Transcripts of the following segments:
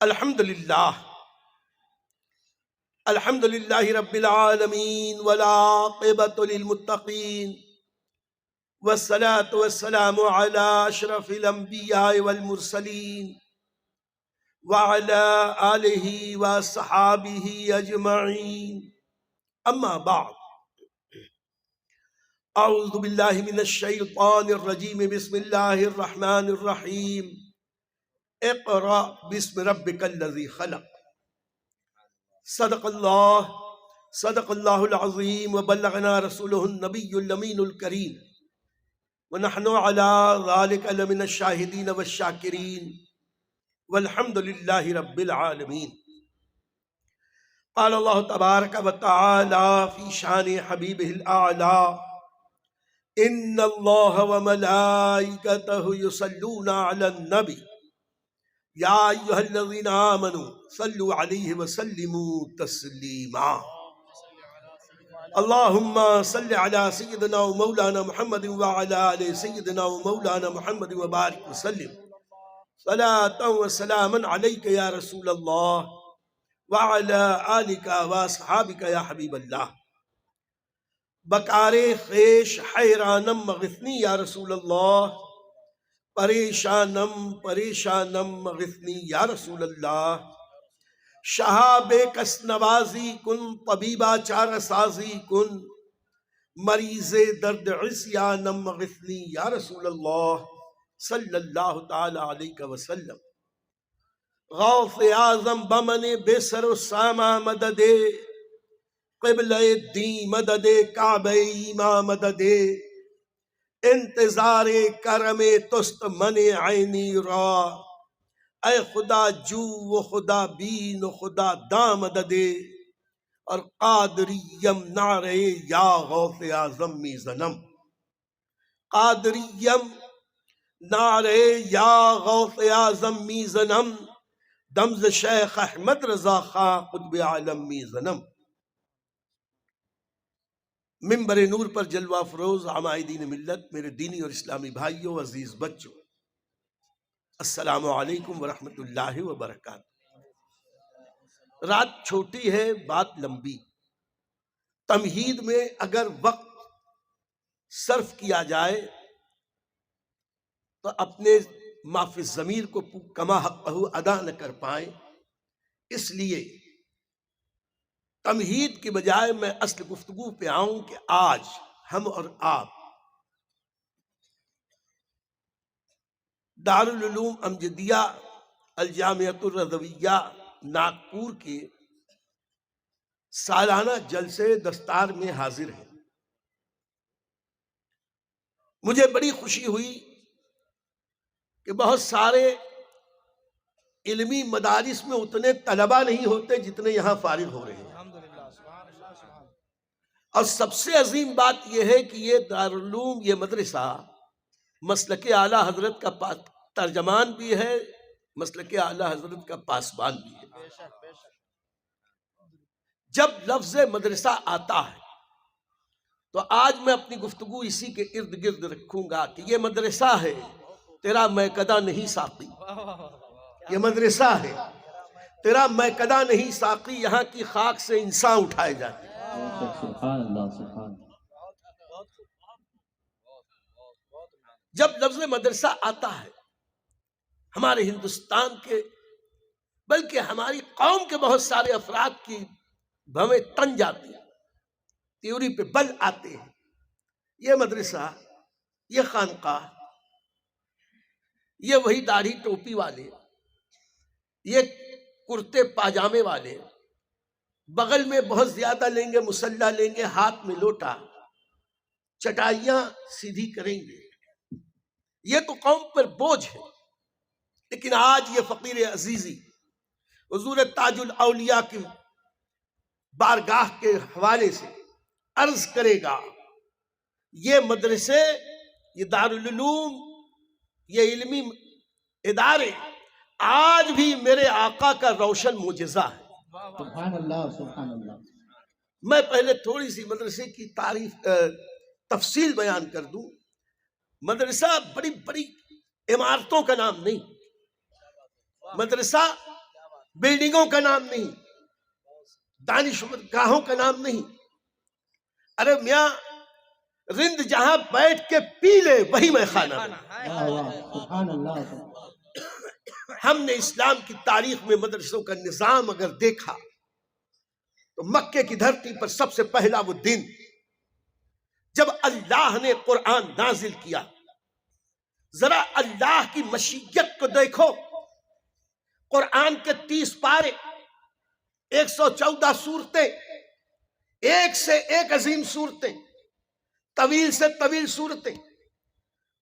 الحمد للہ رب العالمین والعاقبۃ للمتقین والصلاة والسلام علی اشرف الانبیاء والمرسلین وعلی آلہ وصحابہ اجمعین، اما بعد، اعوذ باللہ من الشیطان الرجیم، بسم اللہ الرحمن الرحیم، اقرأ باسم ربک الذی خلق۔ صدق اللہ العظیم وبلغنا رسولہ النبی الامین الکریم ونحن علی ذلک لمن الشاہدین والشاکرین والحمد للہ رب العالمین۔ قال اللہ تبارک وتعالی فی شان حبیبہ الاعلی، ان اللہ وملائکتہ یصلون علی النبی یا ایھا الذین آمنوا صلوا علیہ وسلموا تسلیما۔ اللہم صل علی سیدنا و مولانا محمد وعلی آل سیدنا و مولانا محمد وبارک وسلم، صلاۃ و سلاما علیک یا رسول اللہ وعلی آلک واصحابک یا حبیب اللہ۔ بکار خیش حیرانم مغثنی یا رسول اللہ، پریشانم پریشانم مغثنی یا رسول اللہ۔ شہاب کس نوازی کن، طبیبہ چارہ سازی کن، مریض درد عصیانم مغثنی یا رسول اللہ صلی اللہ تعالی علیہ وسلم۔ غوث اعظم بمن بے سر و سامہ مدد، قبلہ الدین مدد، کعبہ ایماں مدد، انتظار کرم تست من عینی را، اے خدا جو و خدا بین و خدا دامدد، اور قادریم نعرے یا غوث اعظم می زنم، قادریم نعرے یا غوث اعظم می زنم، دمز شیخ احمد رضا خان قطب عالم می زنم۔ منبر نور پر جلوہ افروز عمائدین ملت، میرے دینی اور اسلامی بھائیوں، عزیز بچوں، السلام علیکم ورحمۃ اللہ وبرکاتہ۔ رات چھوٹی ہے، بات لمبی۔ تمہید میں اگر وقت صرف کیا جائے تو اپنے ما فی الضمیر کو کما حقہ ادا نہ کر پائیں، اس لیے تمہید کی بجائے میں اصل گفتگو پہ آؤں کہ آج ہم اور آپ دارالعلوم امجدیہ الجامعۃ الرضویہ ناگپور کے سالانہ جلسے دستار میں حاضر ہیں۔ مجھے بڑی خوشی ہوئی کہ بہت سارے علمی مدارس میں اتنے طلبہ نہیں ہوتے جتنے یہاں فارغ ہو رہے ہیں، اور سب سے عظیم بات یہ ہے کہ یہ دارالعلوم، یہ مدرسہ مسلک اعلیٰ حضرت کا ترجمان بھی ہے، مسلک اعلیٰ حضرت کا پاسبان بھی ہے۔ جب لفظ مدرسہ آتا ہے تو آج میں اپنی گفتگو اسی کے ارد گرد رکھوں گا کہ یہ مدرسہ ہے، تیرا میکدہ نہیں ساقی۔ یہ مدرسہ ہے، تیرا میکدہ نہیں ساقی، یہاں کی خاک سے انسان اٹھائے جاتے ہیں۔ سبحان اللہ، سبحان اللہ۔ جب لفظ مدرسہ آتا ہے ہمارے ہندوستان کے بلکہ ہماری قوم کے بہت سارے افراد کی بھویں تن جاتی ہیں، تیوری پہ بل آتے ہیں۔ یہ مدرسہ، یہ خانقاہ، یہ وہی داڑھی ٹوپی والے، یہ کرتے پاجامے والے، بغل میں بہت زیادہ لیں گے مسلح، لیں گے ہاتھ میں لوٹا، چٹائیاں سیدھی کریں گے، یہ تو قوم پر بوجھ ہے۔ لیکن آج یہ فقیر عزیزی حضور تاج الاولیاء کی بارگاہ کے حوالے سے عرض کرے گا، یہ مدرسے، یہ دارالعلوم، یہ علمی ادارے آج بھی میرے آقا کا روشن معجزہ ہے۔ سبحان اللہ، سبحان اللہ۔ میں پہلے تھوڑی سی مدرسے کی تفصیل بیان کر دوں۔ مدرسہ بڑی بڑی عمارتوں کا نام نہیں، مدرسہ بلڈنگوں کا نام نہیں، دانشور گاہوں کا نام نہیں. ارے میاں رند جہاں بیٹھ کے پی لے وہی میں خانہ بنا. واہ واہ سبحان اللہ. ہم نے اسلام کی تاریخ میں مدرسوں کا نظام اگر دیکھا تو مکے کی دھرتی پر سب سے پہلا وہ دن جب اللہ نے قرآن نازل کیا. ذرا اللہ کی مشیت کو دیکھو. قرآن کے 30 پارے، 114 صورتیں، ایک سے ایک عظیم صورتیں، طویل سے طویل صورتیں.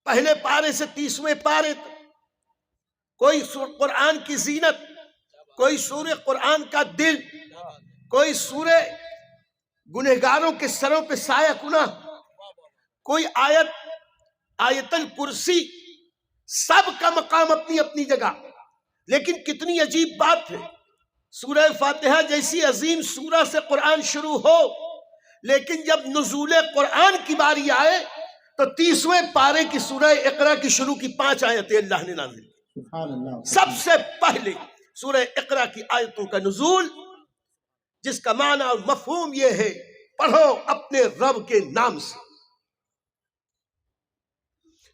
پہلے پارے سے 30ویں پارے تک کوئی قرآن کی زینت، کوئی سورہ قرآن کا دل، کوئی سورہ گنہگاروں کے سروں پہ سایہ کنہ، کوئی آیت الکرسی. سب کا مقام اپنی اپنی جگہ. لیکن کتنی عجیب بات ہے، سورہ فاتحہ جیسی عظیم سورہ سے قرآن شروع ہو، لیکن جب نزول قرآن کی باری آئے تو 30ویں پارے کی سورہ اقرا کی شروع کی 5 آیتیں اللہ نے نازل کی. سبحان اللہ. سب سے پہلے سورہ اقرا کی آیتوں کا نزول، جس کا معنی اور مفہوم یہ ہے پڑھو اپنے رب کے نام سے.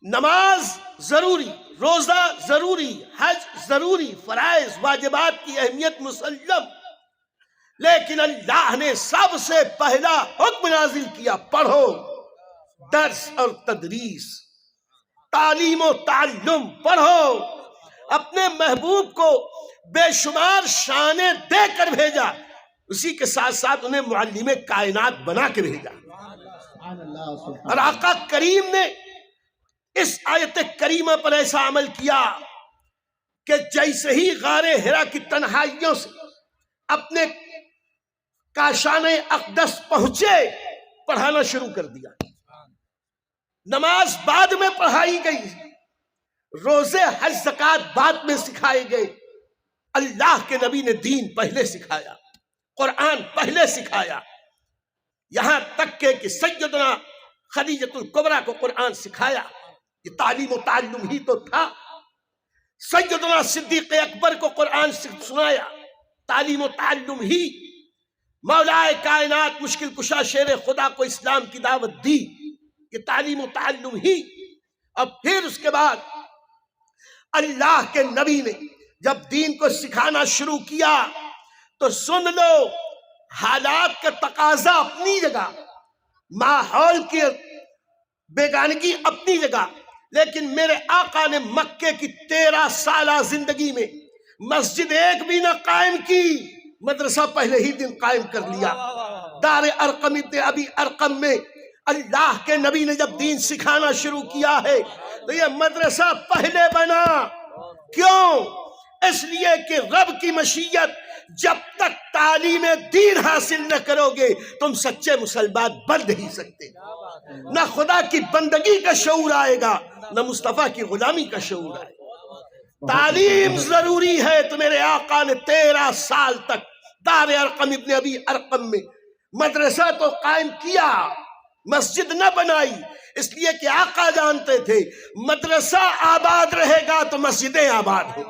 نماز ضروری، روزہ ضروری، حج ضروری، فرائض واجبات کی اہمیت مسلم. لیکن اللہ نے سب سے پہلا حکم نازل کیا، پڑھو. درس اور تدریس، تعلیم و تعلم، پڑھو. اپنے محبوب کو بے شمار شانیں دے کر بھیجا، اسی کے ساتھ ساتھ انہیں معلم کائنات بنا کے بھیجا. سبحان اللہ. سبحان اور آقا کریم نے اس آیت کریمہ پر ایسا عمل کیا کہ جیسے ہی غار حرا کی تنہائیوں سے اپنے کاشان اقدس پہنچے، پڑھانا شروع کر دیا. نماز بعد میں پڑھائی گئی، روزے حج زکوٰۃ بعد میں سکھائے گئے. اللہ کے نبی نے دین پہلے سکھایا، قرآن پہلے سکھایا. یہاں تک کہ سیدنا خدیجۃ الکبریٰ کو قرآن سکھایا. یہ تعلیم و تعلم ہی تو تھا. سیدنا صدیق اکبر کو قرآن سنایا، تعلیم و تعلم ہی. مولا کائنات مشکل کشا شیر خدا کو اسلام کی دعوت دی، یہ تعلیم و تعلم ہی. اب پھر اس کے بعد اللہ کے نبی نے جب دین کو سکھانا شروع کیا تو سن لو، حالات کا تقاضا اپنی جگہ، ماحول کی بیگانگی اپنی جگہ، لیکن میرے آقا نے مکے کی 13 سالہ زندگی میں مسجد ایک بھی نہ قائم کی، مدرسہ پہلے ہی دن قائم کر لیا. دار ارقم ابن ابی ارقم میں اللہ کے نبی نے جب دین سکھانا شروع کیا ہے تو یہ مدرسہ پہلے بنا. کیوں؟ اس لیے کہ رب کی مشیت، جب تک تعلیم دین حاصل نہ کرو گے تم سچے مسلمان بن نہیں سکتے. نہ خدا کی بندگی کا شعور آئے گا، نہ مصطفیٰ کی غلامی کا شعور آئے گا. تعلیم ضروری ہے. تو میرے آقا نے 13 سال تک دار ارقم ابن ابی ارقم میں مدرسہ تو قائم کیا، مسجد نہ بنائی، اس لیے کہ آقا جانتے تھے مدرسہ آباد رہے گا تو مسجدیں آباد ہوں،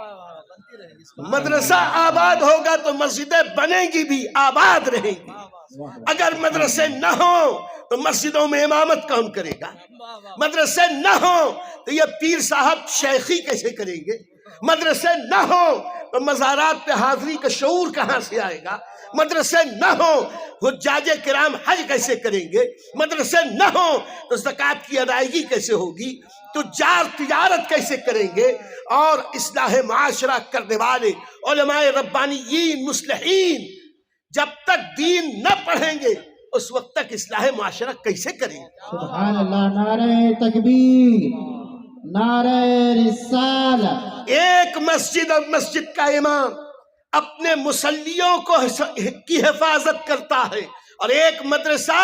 مدرسہ آباد ہوگا تو مسجدیں بنیں گی بھی، آباد رہیں گی. اگر مدرسے نہ ہوں تو مسجدوں میں امامت کون کرے گا؟ مدرسے نہ ہوں تو یہ پیر صاحب شیخی کیسے کریں گے؟ مدرسے نہ ہوں تو مزارات پہ حاضری کا شعور کہاں سے آئے گا؟ مدرسے نہ ہوں حجاج کرام حج کیسے کریں گے؟ مدرسے نہ ہوں تو زکوٰۃ کی ادائیگی کیسے ہوگی؟ تجار تجارت کیسے کریں گے؟ اور اصلاح معاشرہ کرنے والے علماء ربانیین مصلحین جب تک دین نہ پڑھیں گے اس وقت تک اصلاح معاشرہ کیسے کریں گے؟ سبحان اللہ. نعرہ تکبیر، نعرہ رسالت. ایک مسجد اور مسجد کا امام اپنے مصلیوں کی حفاظت کرتا ہے اور ایک مدرسہ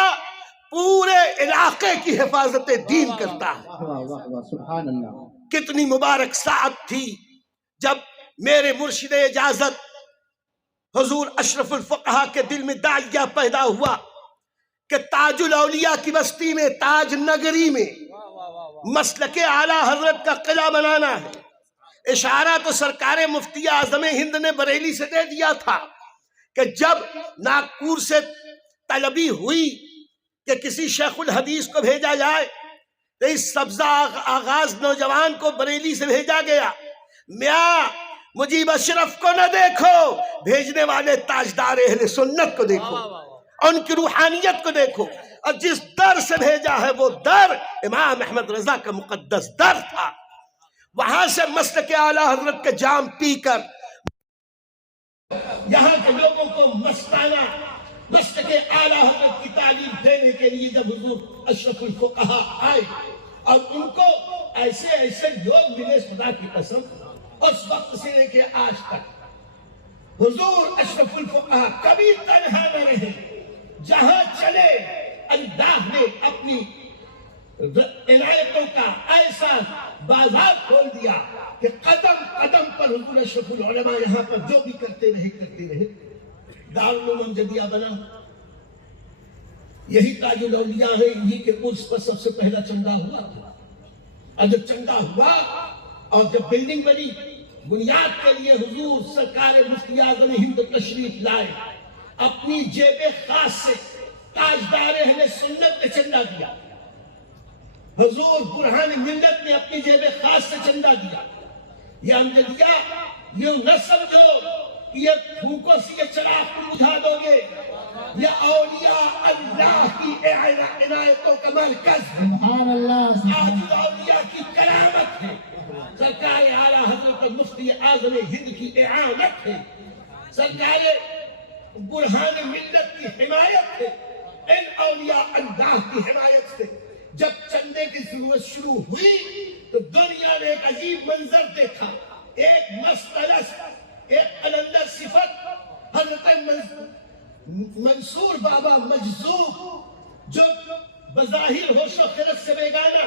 پورے علاقے کی حفاظت دین کرتا ہے. واہ واہ واہ سبحان اللہ. کتنی مبارک ساعت تھی جب میرے مرشد اجازت حضور اشرف الفقہا کے دل میں داعیہ پیدا ہوا کہ تاج الاولیاء کی بستی میں، تاج نگری میں مسلک اعلیٰ حضرت کا قلعہ بنانا ہے. اشارہ تو سرکار مفتی اعظم ہند نے بریلی سے دے دیا تھا کہ جب ناگپور سے طلبی ہوئی کہ کسی شیخ الحدیث کو بھیجا جائے تو اس سبزہ آغاز نوجوان کو بریلی سے بھیجا گیا. میاں مجیب اشرف کو نہ دیکھو، بھیجنے والے تاجدار اہل سنت کو دیکھو، ان کی روحانیت کو دیکھو. اور جس در سے بھیجا ہے وہ در امام احمد رضا کا مقدس در تھا. وہاں سے مسلک اعلیٰ حضرت کے جام پی کر یہاں کے لوگوں کو مستانہ مسلک اعلیٰ حضرت کی تعلیم دینے کے لیے جب حضور اشرف الفقہا آئے اور ان کو ایسے ایسے لوگ ملے، خدا کی قسم اس وقت سے لے کے آج تک حضور اشرف الفقہا کبھی تنہا نہ رہے. جہاں چلے اللہ نے اپنی عنایتوں کا ایسا بازار کھول دیا کہ قدم قدم پر حضور اشرف العلماء یہاں پر جو بھی کرتے رہے. دارالعلوم امجدیہ بنا، یہی تاج الاولیاء ہے، انہی کے عرس پر سب سے پہلا چندہ ہوا تھا. اور جب چندہ ہوا اور جب بلڈنگ بنی، بنیاد کے لیے حضور سرکار مفتی اعظم ہند تشریف لائے. اپنی جیب خاص سے تاجدار اہل سنت نے چندہ دیا. حضور برہان ملت نے اپنی جیب خاص سے چندہ دیا. یہ امجدیہ یہ نہ سمجھو کہ یہ پھونکوں سے یہ چراغ کو بجھا دو گے. یہ اولیاء اللہ کی عنایتوں کا مرکز ہے. سبحان اللہ. آج اولیاء کی کرامت ہے. سرکار اعلیٰ حضرت مفتی اعظم ہند کی اعانت ہے. سرکار برہان ملت کی حمایت ہے. ان اولیاء اللہ کی حمایت سے جب چندے کی ضرورت شروع ہوئی تو دنیا نے ایک عجیب منظر دیکھا. ایک مستلس، ایک قلندر صفت حضرت منصور بابا مجذوب جو بظاہر ہوش و خرد سے بیگانہ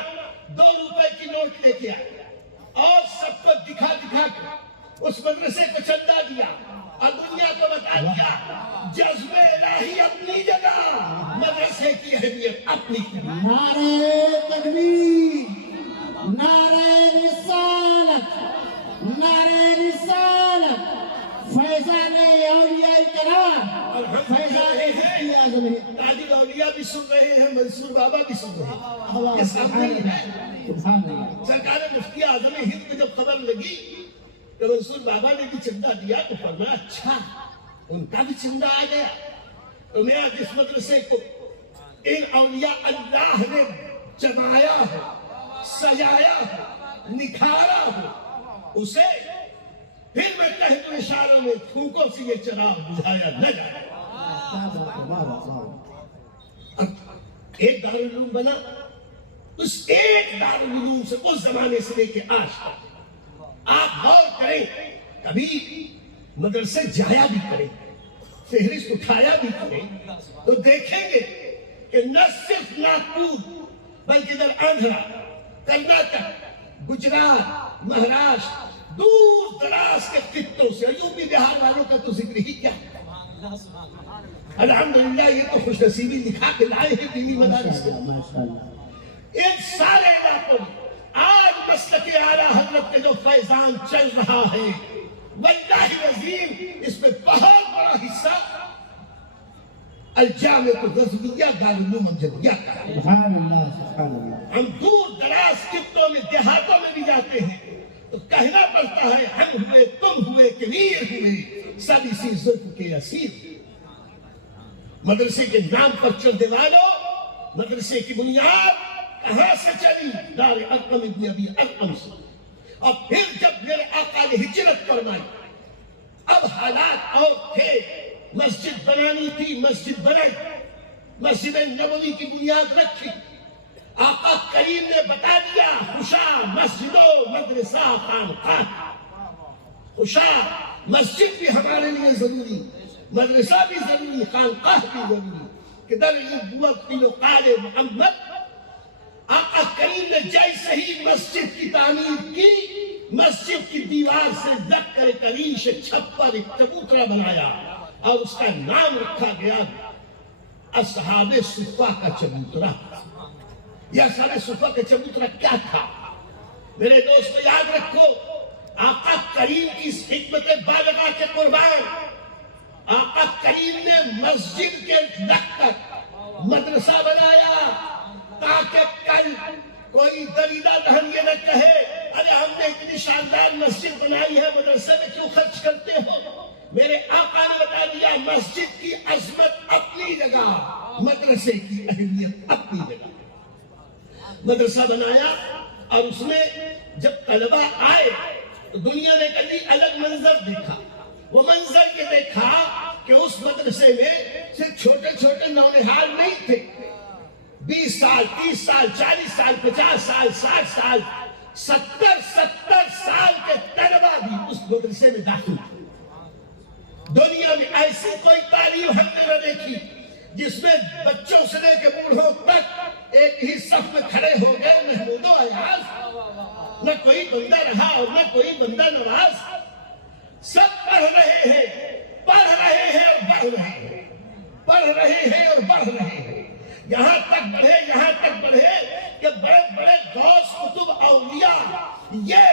2 روپے کی نوٹ لے کے آیا اور سب کو دکھا دکھا کے اس مدرسے کو چندہ دیا اور دنیا کو بتا دیا جذب الہی اپنی جگہ، مدرسے کی اہمیت اپنی جگہ. نعرہ تکبیر، نعرہ رسالت، نعرہ رسالت، فیضان اولیاء کرام، فیضان مفتی اعظم ہند. تاج الاولیاء بھی سن رہے ہیں، منصور بابا بھی سن رہے ہیں. اللہ یہ سامنے ہی ہے. سبحان اللہ. سرکار مفتی اعظم ہند کو جب خبر لگی تو منصور بابا نے بھی چندہ دیا تو فرمایا اچھا ان کا بھی چندہ آ گیا. تو میں آج اس مدرسے کو ان اولیاء اللہ نے جمایا ہے، سجایا ہے، نکھارا ہے، اسے پھر میں کہہ دوں اشاروں میں پھونکوں سے یہ چراغ بجھایا نہ جائے. اب ایک دارالعلوم بنا، اس ایک دارالعلوم سے اس زمانے سے لے کے آج تک آپ غور کریں، کبھی مدرسے جایا بھی کریں، فہرست اٹھایا بھی کریں تو دیکھیں گے کہ نہ صرف ناگپور بلکہ ادھر آندھرا، کرناٹک، گجرات، مہاراشٹر، دور دراز کے خطوں سے، یوپی بہار والوں کا تو ذکر ہی کیا. الحمدللہ یہ تو خوش نصیبی دکھا کے لائے ہیں دینی مدارس سے. ان سارے علاقوں میں آج مسلک اعلیٰ حضرت کے جو فیضان چل رہا ہے، واللہ العظیم اس میں بہت بڑا حصہ الجامعۃ الرضویہ دارالعلوم امجدیہ کا ہے. سبحان اللہ، سبحان اللہ. ہم دور دراز خطوں میں، دیہاتوں میں بھی جاتے ہیں تو کہنا پڑتا ہے ہم ہوئے، تم ہوئے، کبیر ہوئے، سب اسی ظلم کے اسیر. مدرسے کے نام پر چلنے والوں، مدرسے کی بنیاد کہاں سے چلی؟ دار ارقم ابن ابی ارقم سے. اور پھر جب میرے آقا نے ہجرت فرمائی، اب حالات اور تھے. مسجد بنانی تھی، مسجد بنائی، مسجد نبوی کی بنیاد رکھی. آقا کریم نے بتا دیا خوشا مسجد و مدرسہ خانقاہ. خوشا مسجد بھی ہمارے لیے ضروری، مدرسہ بھی ضروری، خانقاہ بھی ضروری. کہ در نبوت کی لقال محمد، آقا کریم نے جیسے ہی مسجد کی تعمیر کی، مسجد کی دیوار سے لگ کر ایک عریش چھپر، ایک چبوترا بنایا اور اس کا نام رکھا گیا اصحاب صفہ کا چبوترا. یہ اصحاب صفہ کا چبوترا کیا تھا؟ میرے دوستو یاد رکھو، آقا کریم کی اس حکمت بالغہ کے قربان آقا کریم نے مسجد کے لگ کر مدرسہ بنایا تاکہ کل کوئی دریدہ دہن یہ نہ کہے ارے ہم نے اتنی شاندار مسجد بنائی ہے مدرسے میں کیوں خرچ کرتے ہو. میرے آقا نے بتا دیا مسجد کی عظمت اپنی جگہ مدرسے کی اہمیت اپنی جگہ. مدرسہ بنایا اور اس میں جب طلبہ آئے تو دنیا نے کبھی الگ منظر دیکھا. وہ منظر یہ دیکھا کہ اس مدرسے میں صرف چھوٹے چھوٹے نونہال نہیں تھے. 20 سال 30 سال 40 سال 50 سال 60 سال 70 سال کے طلبہ بھی اس مدرسے میں داخل تھے. دنیا میں ایسی کوئی تعلیم ہم نے نہ دیکھی جس میں بچوں سے لے کے بوڑھوں تک ایک ہی صف میں کھڑے ہو گئے محمود و ایاز. نہ کوئی بندہ رہا اور نہ کوئی بندہ نواز. سب پڑھ رہے ہیں اور بڑھ رہے ہیں. یہاں تک بڑھے کہ بڑے بڑے غوث قطب اولیاء یہ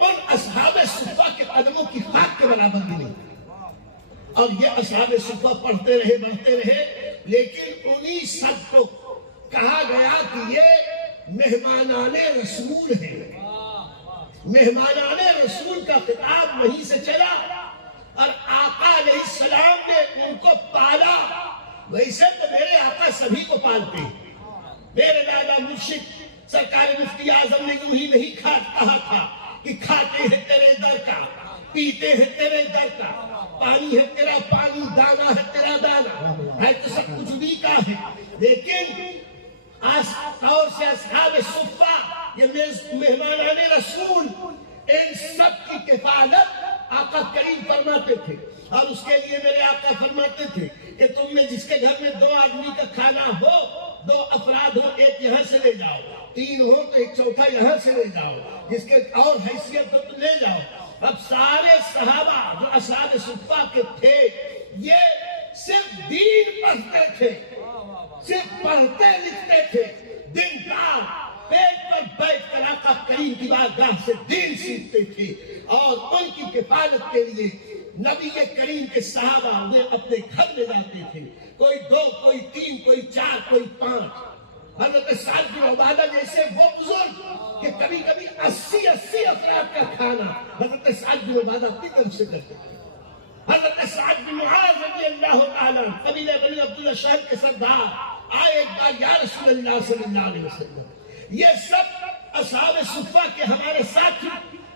ان اصحاب صفہ کے قدموں کی خاک کے برابر بھی نہیں. اور یہ اصحاب صفہ پڑھتے رہے لیکن انہی سب کو کہا گیا کہ یہ مہمانان رسول ہیں. مہمانان رسول کا خطاب وہیں سے چلا اور آقا علیہ السلام نے ان کو پالا. ویسے تو میرے آقا سبھی کو پالتے ہیں. میرے دادا مرشد سرکار مفتی اعظم نے یوں ہی نہیں کہا تھا کہ کھاتے ہیں تیرے در کا پیتے ہیں تیرے در کا پانی ہے تیرا پانی دانا ہے تیرا دانا ہے تو سب کچھ بھی کا ہے. لیکن طور سے اصحاب صفہ یہ مہمانان رسول ان سب کی کفالت آقا کریم فرماتے تھے. اور اس کے لیے میرے آقا فرماتے تھے کہ تم میں جس کے گھر میں 2 آدمی کا کھانا ہو 2 افراد ہو ایک یہاں سے لے جاؤ 3 ہو تو ایک چوتھا یہاں سے لے جاؤ جس کے اور حیثیت ہو تو لے جاؤ. اب سارے صحابہ جو اصحاب صفہ کے تھے یہ صرف دین پڑھتے تھے صرف پڑھتے لکھتے تھے. دن رات پیٹ پر بیٹھ کر آقا کریم کی بارگاہ سے دین سیکھتے تھے. اور ان کی کفالت کے لیے نبی کریم کے صحابہ انہیں اپنے گھر لے جاتے تھے. کوئی 2 کوئی 3 کوئی 4 کوئی 5. حضرت سعد بن عبادہ جیسے وہ بزرگ کہ کبھی 80 افراد کا کھانا حضرت سعد بن عبادہ اپنی طرف سے کرتے تھے. حضرت سعد بن معاذ رضی اللہ تعالیٰ قبیلہ بنی عبداللہ شہر کے سردار آئے ایک بار یا رسول اللہ صلی اللہ علیہ وسلم یہ سب اصحاب صفہ کے ہمارے ساتھ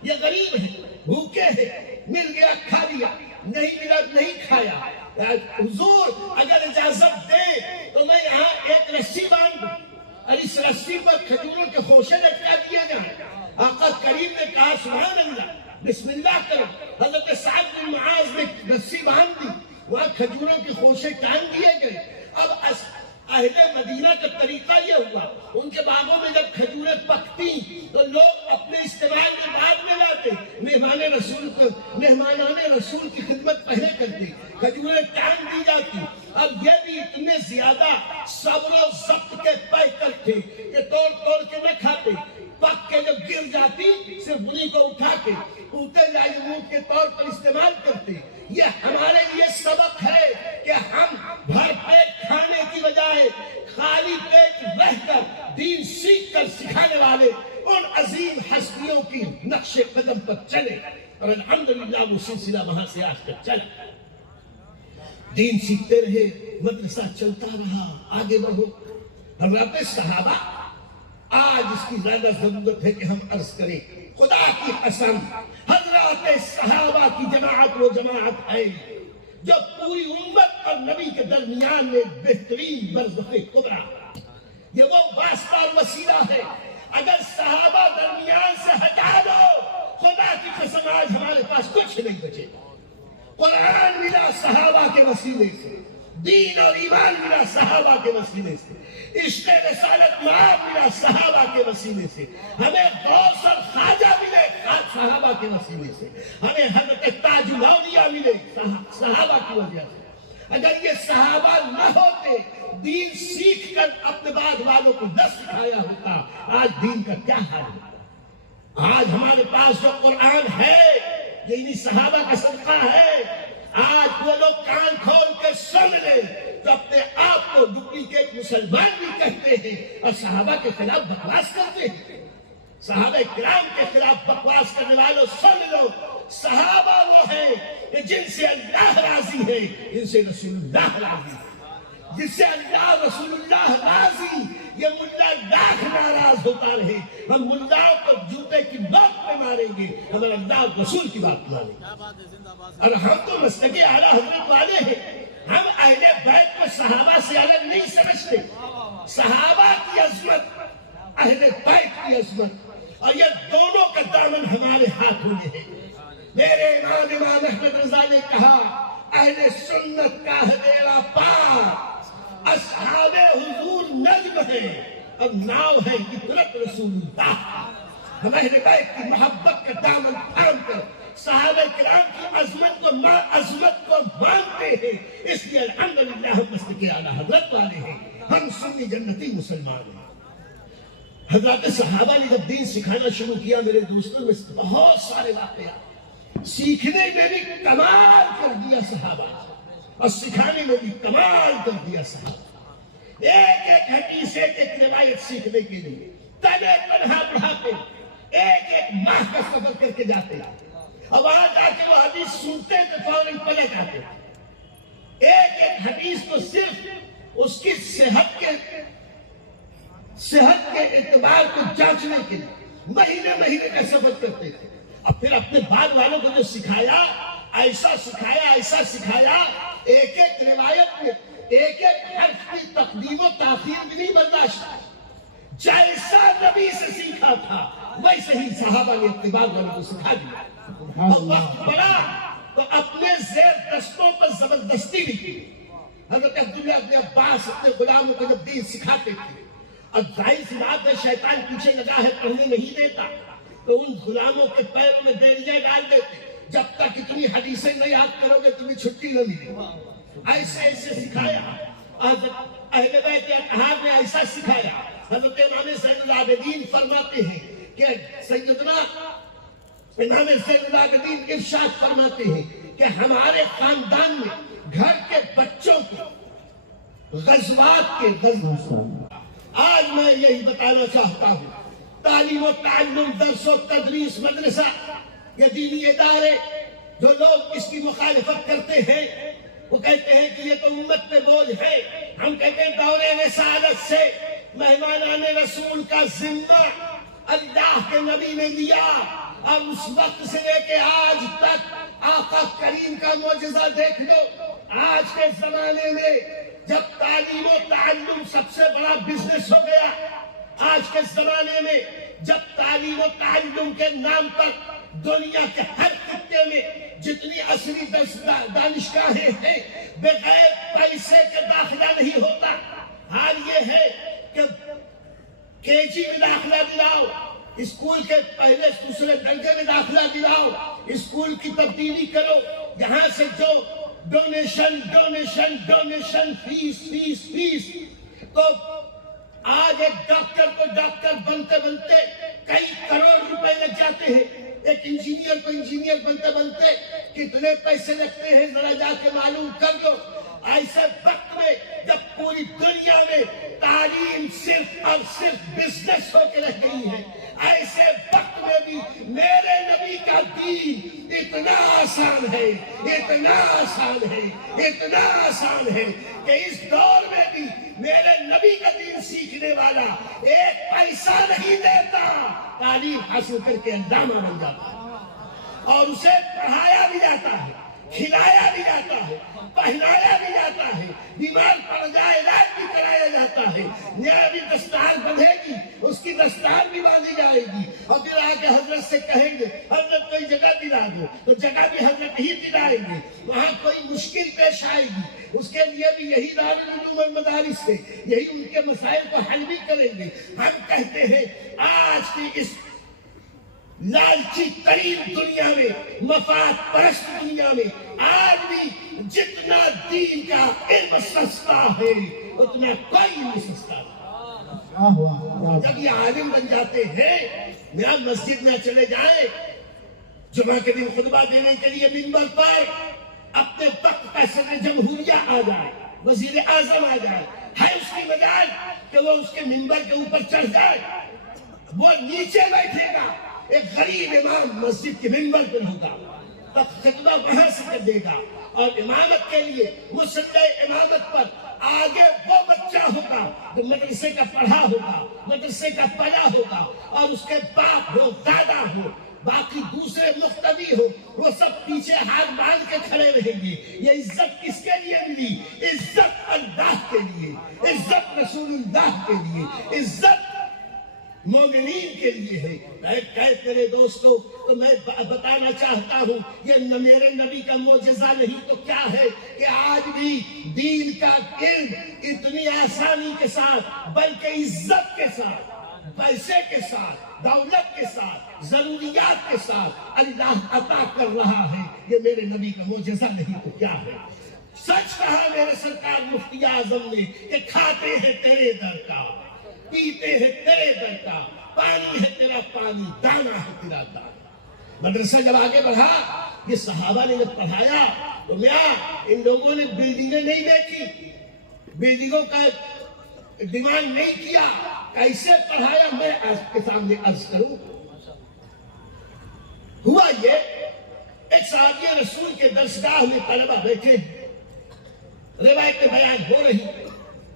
یہ غریب ہیں بھوکے ہیں مل گیا کھا لیا نہیں ملا نہیں کھایا. حضور اگر اجازت دے تو میں یہاں ایک رسی باندھ دوں اور اس رسی پر کھجوروں کے خوشے لٹکا دیا جائے. آقا کریم نے کہا سبحان اللہ بسم اللہ کرو. حضرت سعد بن معاذ نے رسی باندھ دی وہاں کھجوروں کے خوشے ٹانگ دیے گئے. اب اہل مدینہ کا طریقہ یہ ہوا ان کے باغوں میں جب کھجوریں پکتی تو لوگ اپنے استعمال کے بعد میں لاتے مہمانان رسول کی خدمت پہلے کرتے کھجوریں ٹانگ دی جاتی. اب یہ بھی اتنے زیادہ صبر و ضبط کے پیکر تھے کہ توڑ کے نہ کھاتے. پک کے جب گر جاتی صرف انہی کو اٹھا کے اوتے جائموت کے طور پر استعمال کرتے. یہ ہمارے لیے سبق ہے کہ ہم بھر پیٹ کھانے کی بجائے خالی پیٹ رہ کر دین سیکھ کر سکھانے والے ان عظیم ہستیوں کی نقش قدم پر چلے. اور الحمدللہ وہ سلسلہ وہاں سے آج تک چلا. دین سیکھتے رہے مدرسہ چلتا رہا آگے بڑھو. حضرات صحابہ آج اس کی زیادہ ضرورت ہے کہ ہم عرض کریں خدا کی قسم حضرات صحابہ کی جماعت وہ جماعت ہے جو پوری امت اور نبی کے درمیان میں بہترین برزخ کبرا. یہ وہ واسطہ اور وسیلہ ہے. اگر صحابہ درمیان سے ہٹا دو خدا کی قسم آج ہمارے پاس کچھ نہیں بچے. قرآن ملا صحابہ کے وسیلے سے دین اور ایمان ملا صحابہ کے وسیلے سے عشق رسالت معاب ملا صحابہ کے وسیلے سے ہمیں غوث اور خواجہ ملے صحابہ کے وسیلے سے ہمیں حضرت تاج الاولیاء ملے صحابہ کی وجہ سے. اگر یہ صحابہ نہ ہوتے دین سیکھ کر اپنے بعد والوں کو نہ سکھایا ہوتا آج دین کا کیا حال ہے. آج ہمارے پاس جو قرآن ہے یہ انہی صحابہ کا صدقہ ہے. آج وہ لوگ کان کھول کے سن لیں تو اپنے آپ کو ڈپلیکیٹ مسلمان بھی کہتے ہیں اور صحابہ کے خلاف بکواس کرتے ہیں. صحابہ کرام کے خلاف بکواس کرنے والوں سن لو، صحابہ وہ ہیں کہ جن سے اللہ راضی ہے، جن سے رسول اللہ راضی ہے. جس سے اللہ رسول اللہ راضی، یہ ملا لاکھ ناراض ہوتا رہے، ہم ملاؤں کو جوتے کی بات پہ ماریں گے، ہمیں اللہ رسول کی بات مانیں گے. اور ہم تو مسلک اعلیٰ حضرت والے ہیں، ہم اہل بیت کو صحابہ سے الگ نہیں سمجھتے. صحابہ کی عظمت، اہل بیت کی عظمت، اور یہ دونوں کا دامن ہمارے ہاتھوں میں ہے. میرے امام احمد رضا نے کہا اہل سنت کا ہے بیڑا پار، اصحاب حضور نجم ہے اور ناؤ ہے عطرت رسول اللہ. ہم اہل بیت کی محبت کا دامن تھام کر صحابہ کرام کی عظمت کو مانتے ہیں. اس لیے الحمدللہ ہم مسلک اعلیٰ حضرت والے ہیں، ہم سنی جنتی مسلمان ہیں. حضرات صحابہ نے جب دین سکھانا شروع کیا میرے دوستوں، میں بہت سارے واقعات سیکھنے میں بھی کمال کر دیا صحابہ اور سکھانے میں بھی کمال کر دیا صحابہ. ایک ایک حدیث، ایک ایک روایت سیکھنے کے لیے تنہا تنہا پڑھاتے، ایک ایک ماہ کا سفر کر کے جاتے، اور وہاں جا کے وہ حدیث سنتے تو فوراً پلٹ آتے. ایک ایک حدیث کو صرف اس کی صحت کے اعتبار کو جانچنے کے لیے مہینے مہینے کا سفر کرتے تھے. اور پھر اپنے بعد والوں کو جو سکھایا، ایسا سکھایا، ایک ایک روایت میں ایک ایک حرف کی تقدیم و تاخیر بھی نہیں برداشت. جیسا نبی سے سیکھا تھا ویسے ہی صحابہ نے اپنے بعد والوں کو سکھا دیا. اور وقت پڑا تو اپنے زیر دستوں پر زبردستی بھی کی. حضرت عبداللہ بن عباس اپنے غلاموں کو جب دین سکھاتے تھے، اور ظاہر سی بات ہے شیطان پیچھے لگا ہے پڑھنے نہیں دیتا، تو ان غلاموں کے پیروں میں بیریاں ڈال دیتے، جب تک اتنی حدیثیں نہیں یاد کرو گے تمہیں چھٹی نہ ملے. ایسے سکھایا. اہل بیت اطہار نے ایسا سکھایا. حضرت امام زین العابدین فرماتے ہیں کہ سیدنا امام زین العابدین ارشاد فرماتے ہیں کہ ہمارے خاندان میں گھر کے بچوں کو غزوات کے آج میں یہی بتانا چاہتا ہوں، تعلیم و تعلم، درس و تدریس، مدرسہ، یہ دینی ادارے جو لوگ اس کی مخالفت کرتے ہیں وہ کہتے ہیں کہ یہ تو امت پہ بوجھ ہے. ہم کہتے ہیں دور رسالت سے مہمانان رسول کا ذمہ اللہ کے نبی نے لیا، اور اس وقت سے لے کے آج تک آقا کریم کا معجزہ دیکھ لو. آج کے زمانے میں جب تعلیم و تعلم سب سے بڑا بزنس ہو گیا، آج کے زمانے میں جب تعلیم و تعلم کے نام پر دنیا کے ہر خطے میں جتنی عصری دانشگاہیں ہیں بغیر پیسے کے داخلہ نہیں ہوتا. حال یہ ہے کہ KG میں داخلہ دلاؤ، اسکول کے پہلے دوسرے درجے میں داخلہ دلاؤ، اسکول کی تبدیلی کرو، یہاں سے جو ڈونیشن فیس. تو آج ایک ڈاکٹر کو ڈاکٹر بنتے بنتے کئی کروڑ روپے لگ جاتے ہیں. ایک انجینئر کو انجینئر بنتے بنتے کتنے پیسے لگتے ہیں ذرا جا کے معلوم کر دو. ایسے وقت میں جب پوری دنیا میں تعلیم صرف اور صرف بزنس ہو کے رہ گئی ہے، ایسے وقت میں بھی میرے نبی کا دین اتنا آسان ہے کہ اس دور میں بھی میرے نبی کا دین سیکھنے والا ایک پیسہ نہیں دیتا، تعلیم حاصل کر کے علامہ بن جاتا ہے، اور اسے پڑھایا بھی جاتا ہے، کھلایا بھی جاتا ہے، پہنایا بھی جاتا ہے، بیمار پڑ جائے علاج بھی کرایا جاتا ہے. نیا بھی دستار بندھے گی، اس کی دستار بھی باندھی جائے گی، اور پھر آگے حضرت سے کہیں گے حضرت کوئی جگہ دلا دو، تو جگہ بھی حضرت ہی دلائیں گے. وہاں کوئی مشکل پیش آئے گی، اس کے لیے بھی یہی دارالعلوم المدارس ہے، یہی ان کے مسائل کو حل بھی کریں گے. ہم کہتے ہیں آج کی اس لالچی ترین دنیا میں، مفاد پرست دنیا میں، آج بھی جتنا دین کا علم سستا ہے اتنا کوئی نہیں سستا. جب یہ عالم بن جاتے ہیں میاں مسجد میں چلے جائیں، جمعہ کے دن خطبہ دینے کے لیے منبر پر اپنے وقت کا صدر جمہوریہ آ جائے، وزیر اعظم آ جائے، ہے اس کی مجال کہ وہ اس کے منبر کے اوپر چڑھ جائے؟ وہ نیچے بیٹھے گا، ایک غریب امام مسجد کے منبر پر ہوگا، خطبہ وہاں سے کر دے گا، اور امامت کے لیے مصلی امامت پر آگے وہ بچہ ہوگا جو مدرسے کا پڑھا ہوگا، مدرسے کا پڑھا ہوگا، اور اس کے باپ ہو، دادا ہو، باقی دوسرے مقتدی ہو، وہ سب پیچھے ہاتھ باندھ کے کھڑے رہیں گے۔ یہ عزت کس کے لیے ملی؟ عزت اللہ کے لیے، عزت رسول اللہ کے لیے، عزت مومنین کے لیے ہے۔ میرے دوستو، تو میں بتانا چاہتا ہوں، یہ میرے نبی کا معجزہ نہیں تو کیا ہے کہ آج بھی دین کا علم اتنی آسانی کے ساتھ، بلکہ عزت کے ساتھ، پیسے کے ساتھ، دولت کے ساتھ، ضروریات کے ساتھ اللہ عطا کر رہا ہے۔ یہ میرے نبی کا معجزہ نہیں تو کیا ہے؟ سچ کہا میرے سرکار مفتی اعظم نے کہ کھاتے ہیں تیرے در کا، پیتے ہیں تیرے در کا، پانی ہے تیرا پانی، دانا ہے تیرا دانا۔ مدرسہ جب آگے بڑھا، یہ صحابہ نے جب پڑھایا تو میاں ان لوگوں نے بلڈنگیں نہیں دیکھی، بلڈنگوں کا ڈیمانڈ نہیں کیا، کیسے پڑھایا میں آپ کے سامنے عرض کروں۔ ہوا یہ، ایک صحابی رسول کے درسگاہ میں طلبہ بیٹھے، روایت بیان ہو رہی،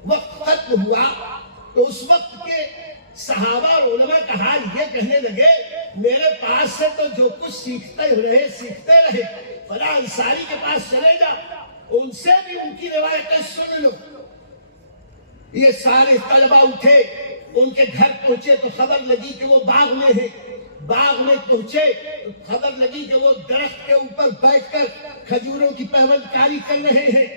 وقت ختم ہوا تو اس وقت کے صحابہ اور علماء کا حال یہ کہنے لگے، میرے پاس سے تو جو کچھ سیکھتے رہے، فلاں انصاری کے پاس چلے جا، ان سے بھی ان کی روایتیں سن لو۔ یہ سارے طلبہ اٹھے، ان کے گھر پہنچے تو خبر لگی کہ وہ باغ میں ہے، باغ میں پہنچے تو خبر لگی کہ وہ درخت کے اوپر بیٹھ کر کھجوروں کی پیوند کاری کر رہے ہیں۔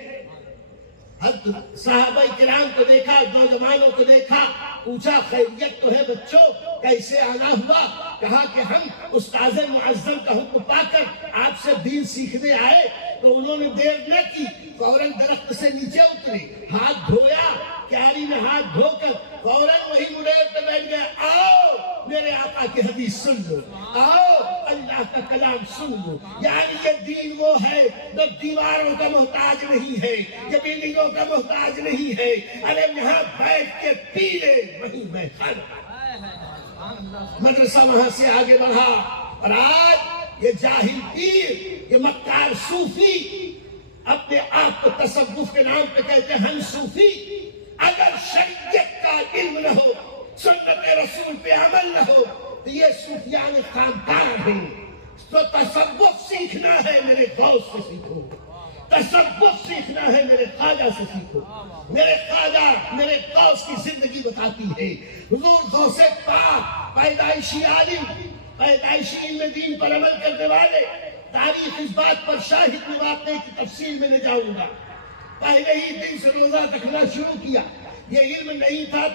صحابہ کرام کو دیکھا، نوجوانوں کو دیکھا، پوچھا خیریت تو ہے بچوں، کیسے آنا ہوا؟ کہا کہ ہم استاذ معظم کا حکم پا کر آپ سے دین سیکھنے آئے۔ تو انہوں نے دیر نہ کی، فوراً درخت سے نیچے اترے، ہاتھ دھویا، کیاری میں ہاتھ دھو کر فوراً وہی مڈیر پہ بیٹھ گئے، آؤ میرے آقا کی حدیث سن لو، آؤ اللہ کا کلام سن لو۔ یعنی یہ دین وہ ہے جو دیواروں کا محتاج نہیں ہے، یہ بلڈنگوں کا محتاج نہیں ہے، ارے یہاں بیٹھ کے پی لے، وہیں میں کھانا۔ مدرسہ وہاں سے آگے بڑھا، اور آج یہ جاہل پیر، یہ مکار صوفی اپنے آپ کو تصوف کے نام پہ کہتے ہیں ہم صوفی۔ اگر شریعت کا علم نہ ہو، سنت رسول پہ عمل نہ ہو تو یہ صوفیان خاندان ہیں۔ تو تصوف سیکھنا ہے میرے غوث سے سیکھو، تصوف سیکھنا ہے میرے خواجہ سے سیکھو۔ میرے خواجہ، میرے غوث کی زندگی بتاتی ہے، حضور غوث پاک پیدائشی عالم، پیدائشی علم دین پر عمل کرنے والے، تاریخ اس بات پر شاہد میں واقعے کی تفصیل میں لے جاؤں گا۔ پہلے ہی دن سے روزہ رکھنا شروع کیا، یہ علم نہیں تھا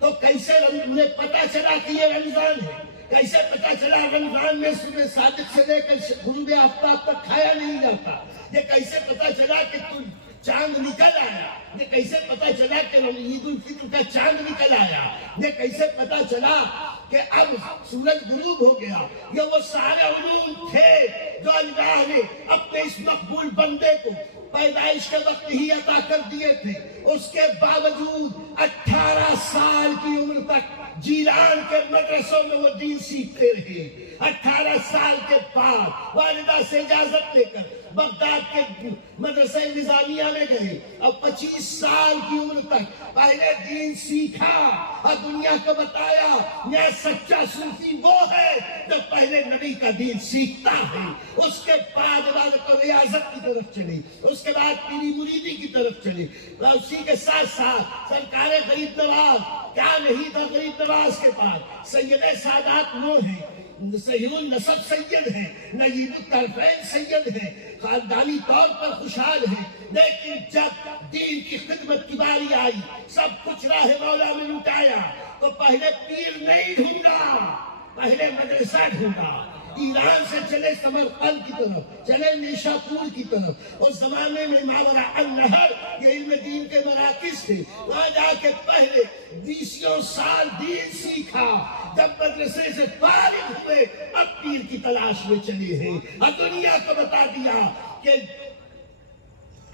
تو کیسے انہیں پتا چلا کہ یہ رمضان ہے؟ کیسے پتا چلا رمضان میں صبح صادق سے لے کر غروب آفتاب تک کھایا نہیں جاتا؟ یہ کیسے پتا چلا کہ چاند نکل آیا؟ یہ کیسے پتا چلا کہ عید الفطر کا چاند نکل آیا؟ یہ کیسے پتا چلا کہ اب سورج غروب ہو گیا؟ یہ وہ سارے علوم تھے جو اللہ نے اپنے اس مقبول بندے کو پیدائش کے وقت ہی عطا کر دیے تھے۔ اس کے باوجود 18 سال کی عمر تک جیلان کے مدرسوں میں وہ دین سیکھتے رہے۔ 18 سال کے بعد والدہ سے اجازت لے کر بغداد کے مدرسہ نظامیہ میں گئے، اور 25 سال کی عمر تک پہلے دین سیکھا اور دنیا کو بتایا یہ سچا صوفی وہ ہے جو پہلے نبی کا دین سیکھتا ہے۔ اس کے بعد عبادت و ریاضت کی طرف چلے، اس کے بعد پیری مریدی کی طرف چلے، اور اسی کے ساتھ ساتھ سرکار غریب نواز، کیا نہیں تھا غریب نواز کے پاس؟ سید سادات وہ ہیں، صحیح النسب سید ہیں، نجیب الطرفین سید ہیں، خاندانی طور پر خوشحال ہیں، لیکن جب دین کی خدمت کی باری آئی، سب کچھ راہ مولا میں لٹایا، تو پہلے پیر نہیں ڈھونڈا، پہلے مدرسہ ڈھونڈا۔ ایران سے چلے سمرقند کی طرف، چلے نیشاپور کی طرف۔ اس زمانے میں ماورا النہر یہ علم دین کے مراکز تھے، وہاں جا کے پہلے 20 سال دین سیکھا۔ جب مدرسے سے فارغ ہوئے اب پیر کی تلاش میں چلے ہیں، اور دنیا کو بتا دیا کہ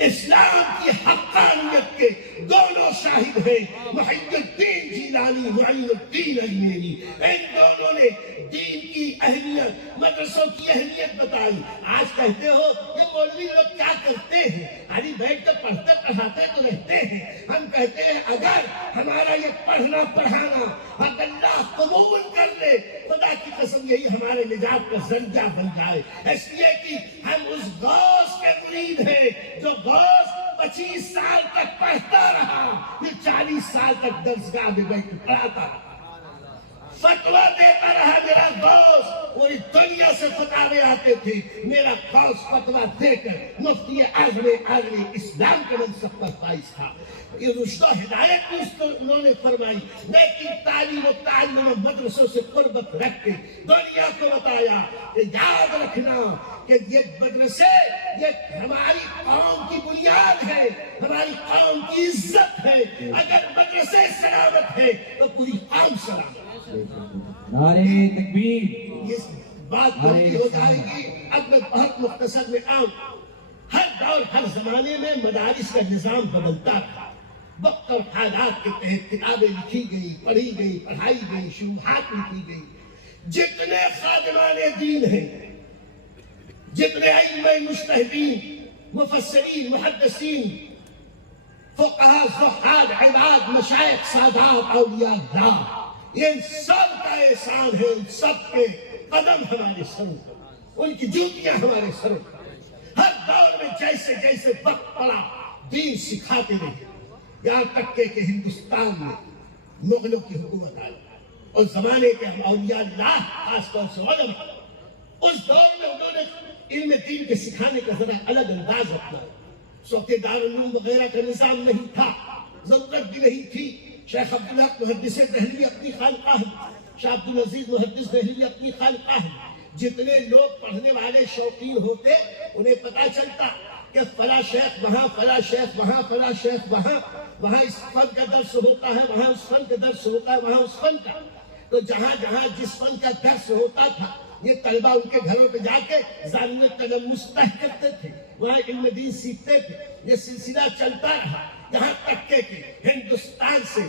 اسلام کی حقانیت کے دونوں شاہد ہیں، محی الدین جیلانی، معین الدین اجمیری۔ ان دونوں نے دین کی اہمیت، مدرسوں کی اہمیت بتائی۔ آج کہتے ہو یہ مولوی لوگ کیا کرتے ہیں؟ خالی بیٹھ کر پڑھتے پڑھاتے تو رہتے ہیں۔ ہم کہتے ہیں اگر ہمارا یہ پڑھنا پڑھانا اگر اللہ قبول کر لے، خدا کی قسم یہی ہمارے نجات کا ذریعہ بن جائے۔ اس لیے کہ ہم اس غوث کے مرید ہیں جو غوث 25 سال تک پڑھتا رہا، پھر 40 سال تک درسگاہ میں بیٹھ کر پڑھاتا رہا، فتویٰ دیتا رہا۔ میرا غوث پوری دنیا سے فتوے آتے تھے، میرا غوث فتویٰ دے کر مفتی اعظم اسلام کے منصب پر فائز تھا۔ یہ رشد و ہدایت بھی اس کو انہوں نے فرمائی، لیکن تعلیم و تعلم و مدرسوں سے قربت رکھ کے دنیا کو بتایا کہ یاد رکھنا کہ یہ مدرسے یہ ہماری قوم کی بنیاد ہے، ہماری قوم کی عزت ہے۔ اگر مدرسے سلامت ہے تو پوری قوم سلامت ہے۔ نعرہ تکبیر، یہ بات بڑی ہو جائے گی۔ اب میں بہت مختصر میں آؤں۔ ہر دور ہر زمانے میں مدارس کا نظام بدلتا رہا، وقت اور حالات کے تحت کتابیں لکھی گئی، پڑھی گئی، پڑھائی گئی، شروحات لکھی گئی۔ جتنے خادمان دین ہیں، جتنے ائمہ مجتہدین، مفسرین، محدثین، فقہاء، زہاد، عباد، مشائخ، سادات، اولیاء اللہ، ان سب کا احسان ہے، ان سب کے قدم ہمارے سروں پر، ان کی جوتیاں ہمارے سروں پر۔ ہر دور میں جیسے جیسے وقت پڑا دین سکھاتے رہے، یہاں تک کہ ہندوستان میں مغلوں کی حکومت آئی اور زمانے کے ہم اولیاء اللہ خاص طور سے علماء، اس دور میں انہوں نے علم دین کے سکھانے کا ذرا الگ انداز اپنا۔ اس وقت دارالعلوم وغیرہ کا نظام نہیں تھا، ضرورت بھی نہیں تھی۔ شیخ عبدالحق محدث دہلوی اپنی خانقاہ میں، شیخ عبدالعزیز محدث دہلوی اپنی خانقاہ میں، جتنے لوگ پڑھنے والے شوقین ہوتے انہیں پتا چلتا کہ فلاں شیخ وہاں، فلاں شیخ وہاں، فلاں شیخ وہاں، وہاں اس فن کا درس ہوتا ہے، وہاں اس فن کا درس ہوتا ہے، وہاں اس فن کا۔ تو جہاں جہاں جس فن کا درس ہوتا تھا یہ طلبہ ان کے گھروں پہ جا کے ضامن تلمس طے کرتے تھے، وہاں علم دین سیکھتے تھے۔ یہ سلسلہ چلتا رہا یہاں تک کہ ہندوستان سے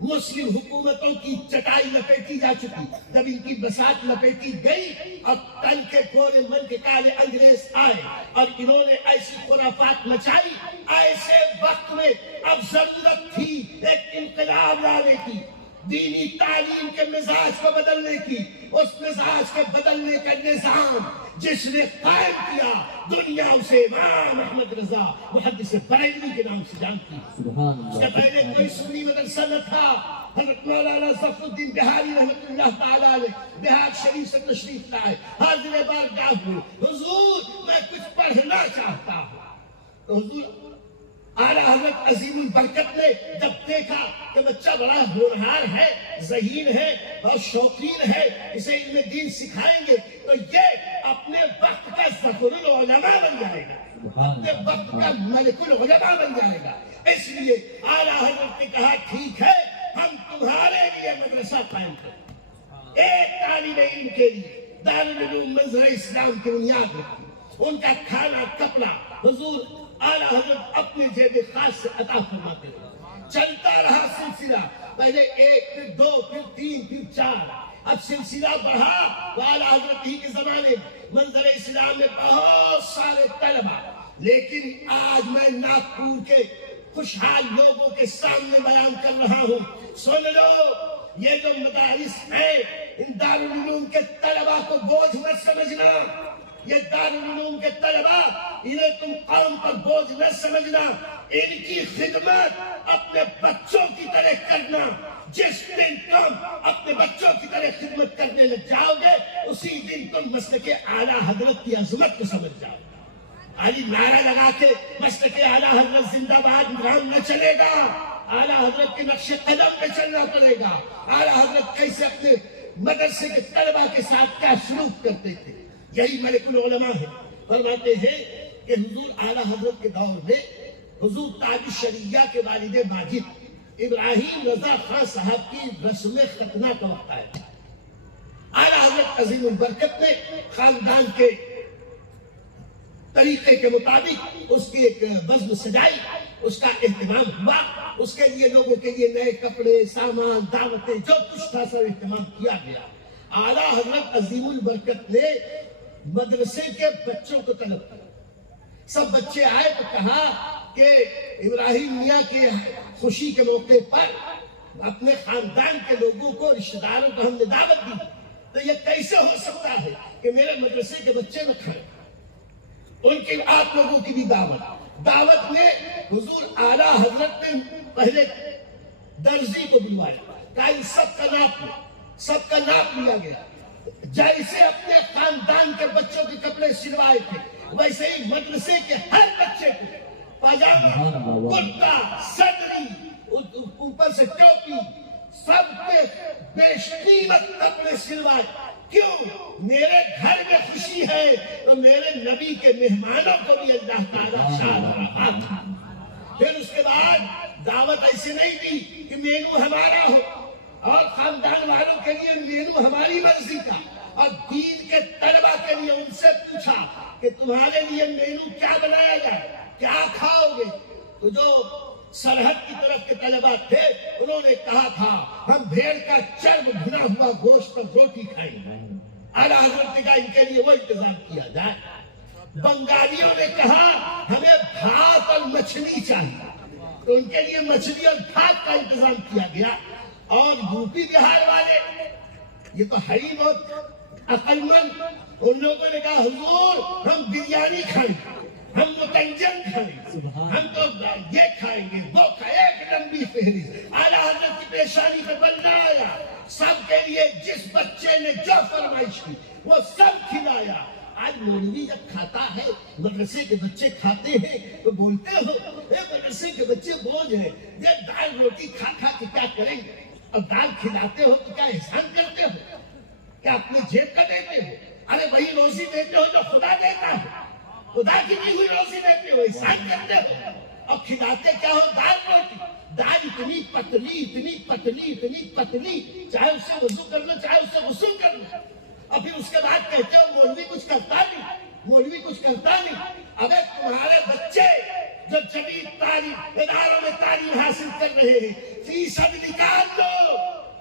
مسلم حکومتوں کی چٹائی لپیٹی جا چکی۔ جب ان کی بساط لپیٹی گئی، اب تن کے گورے من کے کالے انگریز آئے اور انہوں نے ایسی خرافات مچائی۔ ایسے وقت میں اب ضرورت تھی ایک انقلاب لانے کی، دینی تعلیم کے مزاج کو بدلنے کی۔ اس مزاج کے بدلنے کا نظام جس نے قائم کیا، دنیا اسے امام احمد رضا محدث بریلوی کے نام سے جانتی ہے۔ اس کے پہلے کوئی سنی مدرسہ نہ تھا۔ حضرت مولانا ظفر الدین بہاری رحمۃ اللہ تعالیٰ علیہ بہار شریف سے تشریف لائے، حاضر بارگاہ ہوئے، حضور میں کچھ پڑھنا چاہتا ہوں۔ تو حضور اعلیٰ حضرت عظیم البرکت نے جب دیکھا کہ بچہ بڑا ہونہار ہے، ذہین ہے اور شوقین ہے، اسے علم دین سکھائیں گے تو یہ اپنے وقت کا ظفر العلماء بن جائے گا، اپنے وقت کا ملک العلماء بن جائے گا۔ اس لیے اعلیٰ حضرت نے کہا ٹھیک ہے، ہم تمہارے لیے مدرسہ قائم کریں۔ ایک طالب علم کے لیے دارالعلوم منظر اسلام کی بنیاد رکھی، ان کا کھانا کپڑا حضور اعلیٰ حضرت اپنے جیب خاص سے عطا فرماتے رہے۔ چلتا رہا سلسلہ، پہلے 1 پھر 2 پھر 3 پھر 4، اب سلسلہ بڑھا تو اعلیٰ حضرت ہی کے زمانے میں منظر اسلام میں بہت سارے طلبہ۔ لیکن آج میں ناگپور کے خوشحال لوگوں کے سامنے بیان کر رہا ہوں، سن لو، یہ جو مدارس ہیں ان دارالعلوم کے طلبہ کو بوجھ مت سمجھنا۔ یہ دارالعلوم کے طلبہ انہیں تم قوم پر بوجھ نہ سمجھنا، ان کی خدمت اپنے بچوں کی طرح کرنا۔ جس دن تم اپنے بچوں کی طرح خدمت کرنے لگ جاؤ گے اسی دن تم مسلک اعلیٰ حضرت کی عظمت کو سمجھ جاؤ گے۔ علی نعرہ لگا کے مسلک اعلیٰ حضرت زندہ باد نام نہ چلے گا، اعلیٰ حضرت کے نقش قدم پہ چلنا پڑے گا۔ اعلیٰ حضرت کیسے اپنے مدرسے کے طلبہ کے ساتھ کیا سلوک کرتے تھے. یہی ملک العلماء ہے. فرماتے ہیں کہ حضور اعلیٰ حضرت کے دور میں حضور تاج الشریعہ کے والد ماجد ابراہیم رضا خان صاحب کی رسم ختنہ کا وقت آیا. اعلیٰ حضرت عظیم البرکت نے خاندان کے طریقے کے مطابق اس کی ایک بزم سجائی, اس کا اہتمام ہوا, اس کے لیے لوگوں کے لیے نئے کپڑے, سامان, دعوتیں, جو کچھ تھا سب اہتمام کیا گیا. اعلیٰ حضرت عظیم البرکت نے مدرسے کے بچوں کو طلب کیا. سب بچے آئے تو کہا کہ ابراہیم میاں کی خوشی کے موقع پر اپنے خاندان کے لوگوں کو, رشتہ داروں کو ہم نے دعوت دی, تو یہ کیسے ہو سکتا ہے کہ میرے مدرسے کے بچے نہ کھائیں. ان کی آپ لوگوں کی بھی دعوت میں حضور اعلیٰ حضرت نے پہلے درزی کو بلوایا, کہا ان سب کا ناپ لیا گیا. جیسے اپنے خاندان کے بچوں کے کپڑے سلوائے تھے ویسے ہی مدرسے کے ہر بچے کو پاجامہ, کرتا, صدری, اوپر سے ٹوپی, سب کے بیش قیمت کپڑے سلوائے. کیوں؟ میرے گھر میں خوشی ہے تو میرے نبی کے مہمانوں کو بھی اللہ تعالیٰ شاد رہا تھا. پھر اس کے بعد دعوت ایسے نہیں دی کہ مینو ہمارا ہو اور خاندان والوں کے لیے مینو ہماری مرضی کا, اور دین کے طلبہ کے لیے ان سے پوچھا کہ تمہارے لیے مینو کیا بنایا جائے, کیا کھاؤ گے. تو جو سرحد کی طرف کے طلبہ تھے انہوں نے کہا تھا ہم بھیڑ کا چرب بھنا ہوا گوشت پر روٹی کھائیں گے. اعلیٰ حضرت نے کہا ان کے لیے وہ انتظام کیا جائے. بنگالیوں نے کہا ہمیں بھات اور مچھلی چاہیے, تو ان کے لیے مچھلی اور بھات کا انتظام کیا گیا. اور یوپی بہار والے یہ تو ہے ہی بہت عقل مند, ان لوگوں نے کہا حضور ہم بریانی کھائیں گے, ہم متنجن کھائیں گے, ہم تو یہ کھائیں گے وہ کھائیں. ایک لمبی فہرست اعلیٰ حضرت کی پیشانی پہ بننا آیا. سب کے لیے جس بچے نے جو فرمائش کی وہ سب کھلایا. آج مولوی جب کھاتا ہے, مدرسے کے بچے کھاتے ہیں تو بولتے ہو اے مدرسے کے بچے بوجھ ہیں, یہ دال روٹی کھا کے کیا کریں گے, اور دال کھلاتے ہو تو کیا احسان کرتے ہو, کیا اپنے جیب کا دیتے ہو. ارے وہی روزی دیتے ہو جو خدا دیتا ہے, خدا کی دی ہوئی روزی دیتے ہو, احسان کرتے ہو. اور کھلاتے کیا ہو, دال روٹی. دال اتنی پتلی اتنی پتلی اتنی پتلی, چاہے اس سے وضو کر لو چاہے اس سے غسل کر لو, اور پھر اس کے بعد کہتے ہو مولوی کچھ کرتا نہیں. ابے تمہارے بچے جو جدید تعلیم اداروں میں تعلیم حاصل کر رہے ہیں, فیصد نکال دو.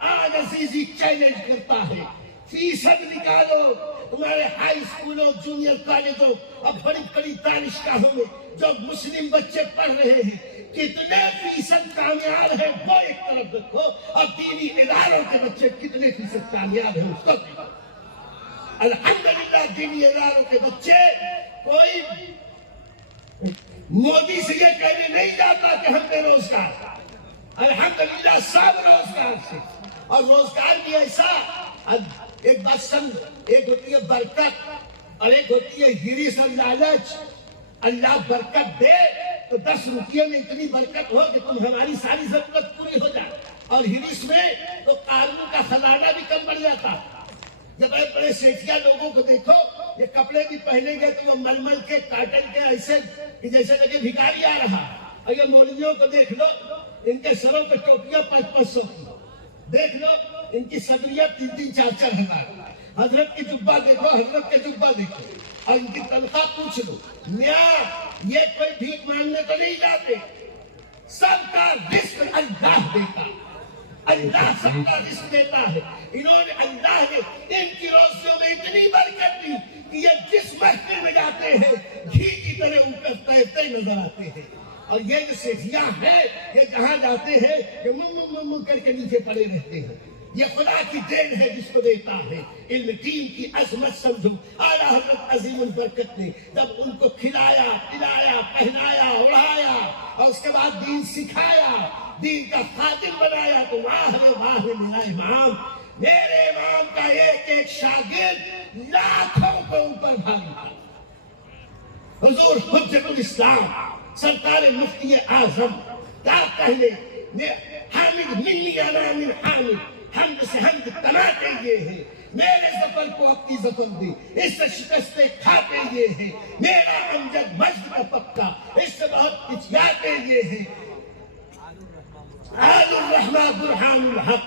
آج عزیزی چیلنج کرتا ہے, فیصد نکالو. تمہارے ہائی اسکولوں, جونیئر کالجوں اور بڑی بڑی دانشگاہوں میں جو مسلم بچے پڑھ رہے ہیں کتنے فیصد کامیاب ہیں وہ ایک طرف رکھو, اور دینی اداروں کے بچے کتنے فیصد کامیاب ہیں اس کو دیکھو. الحمدللہ دینی اداروں کے بچے, کوئی مودی سے یہ کہنے نہیں جاتا کہ ہم بے روزگار, الحمدللہ سب روزگار سے. اور روزگار بھی ایسا, ایک بات سمجھ, ایک ہوتی ہے برکت اور ایک ہوتی ہے ہرس اور لالچ. اللہ برکت دے تو 10 روپیے میں اتنی برکت ہو کہ تم ہماری ساری ضرورت پوری ہو جائے, اور ہرس میں تو قانون کا خزانہ بھی کم بڑھ جاتا. جب بڑے بڑے سیٹھیا لوگوں کو دیکھو, یہ کپڑے بھی پہنے گئے تو وہ ململ کے کاٹن کے ایسے کہ جیسے لگے بھکاری آ رہا. اور یہ مولویوں کو دیکھ لو, ان کے سروں پہ ٹوپیاں 500 کی, دیکھ لو ان کی صدریاں 3-3, 4-4 ہزار. حضرت کی جبہ دیکھو, حضرت کے جبہ دیکھو, اور ان کی تنخواہ پوچھ لو. میاں یہ کوئی بھیک مانگنے تو نہیں جاتے, سب کا رزق اللہ دیتا, اللہ سب کا رزق دیتا ہے. انہوں نے, اللہ نے ان کی روزیوں میں اتنی برکت دی کہ یہ جس محفل میں جاتے ہیں گھی کی طرح اوپر تیرتے نظر آتے ہیں. اور یہ جو سیٹھیاں ہیں یہ جہاں جاتے ہیں کہ من کر کے نیچے پڑے رہتے ہیں. یہ خدا کی دین ہے جس کو دیتا ہے. علم دین کی عظمت سمجھو. اعلیٰ حضرت عظیم البرکت نے جب ان کو کھلایا پلایا پہنایا اڑایا اور اس کے بعد دین سکھایا, دین کا خادم بنایا, تو واہ میرا امام, میرے امام کا ایک ایک شاگرد لاکھوں کو اوپر بھاری تھا. حضور حجت الاسلام سرکار مفتی اعظم کیا کہنے, حامد منی انا من حامد, حمد سے حمد تناتے یہ ہے، میرے ظفر کو اپنی ظفر دے، اس سے شکستیں کھاتے یہ ہے، میرا امجد مجد کا پکا، اس سے بہت کچھ یاتے یہ ہے، آل الرحمہ برہان الحق،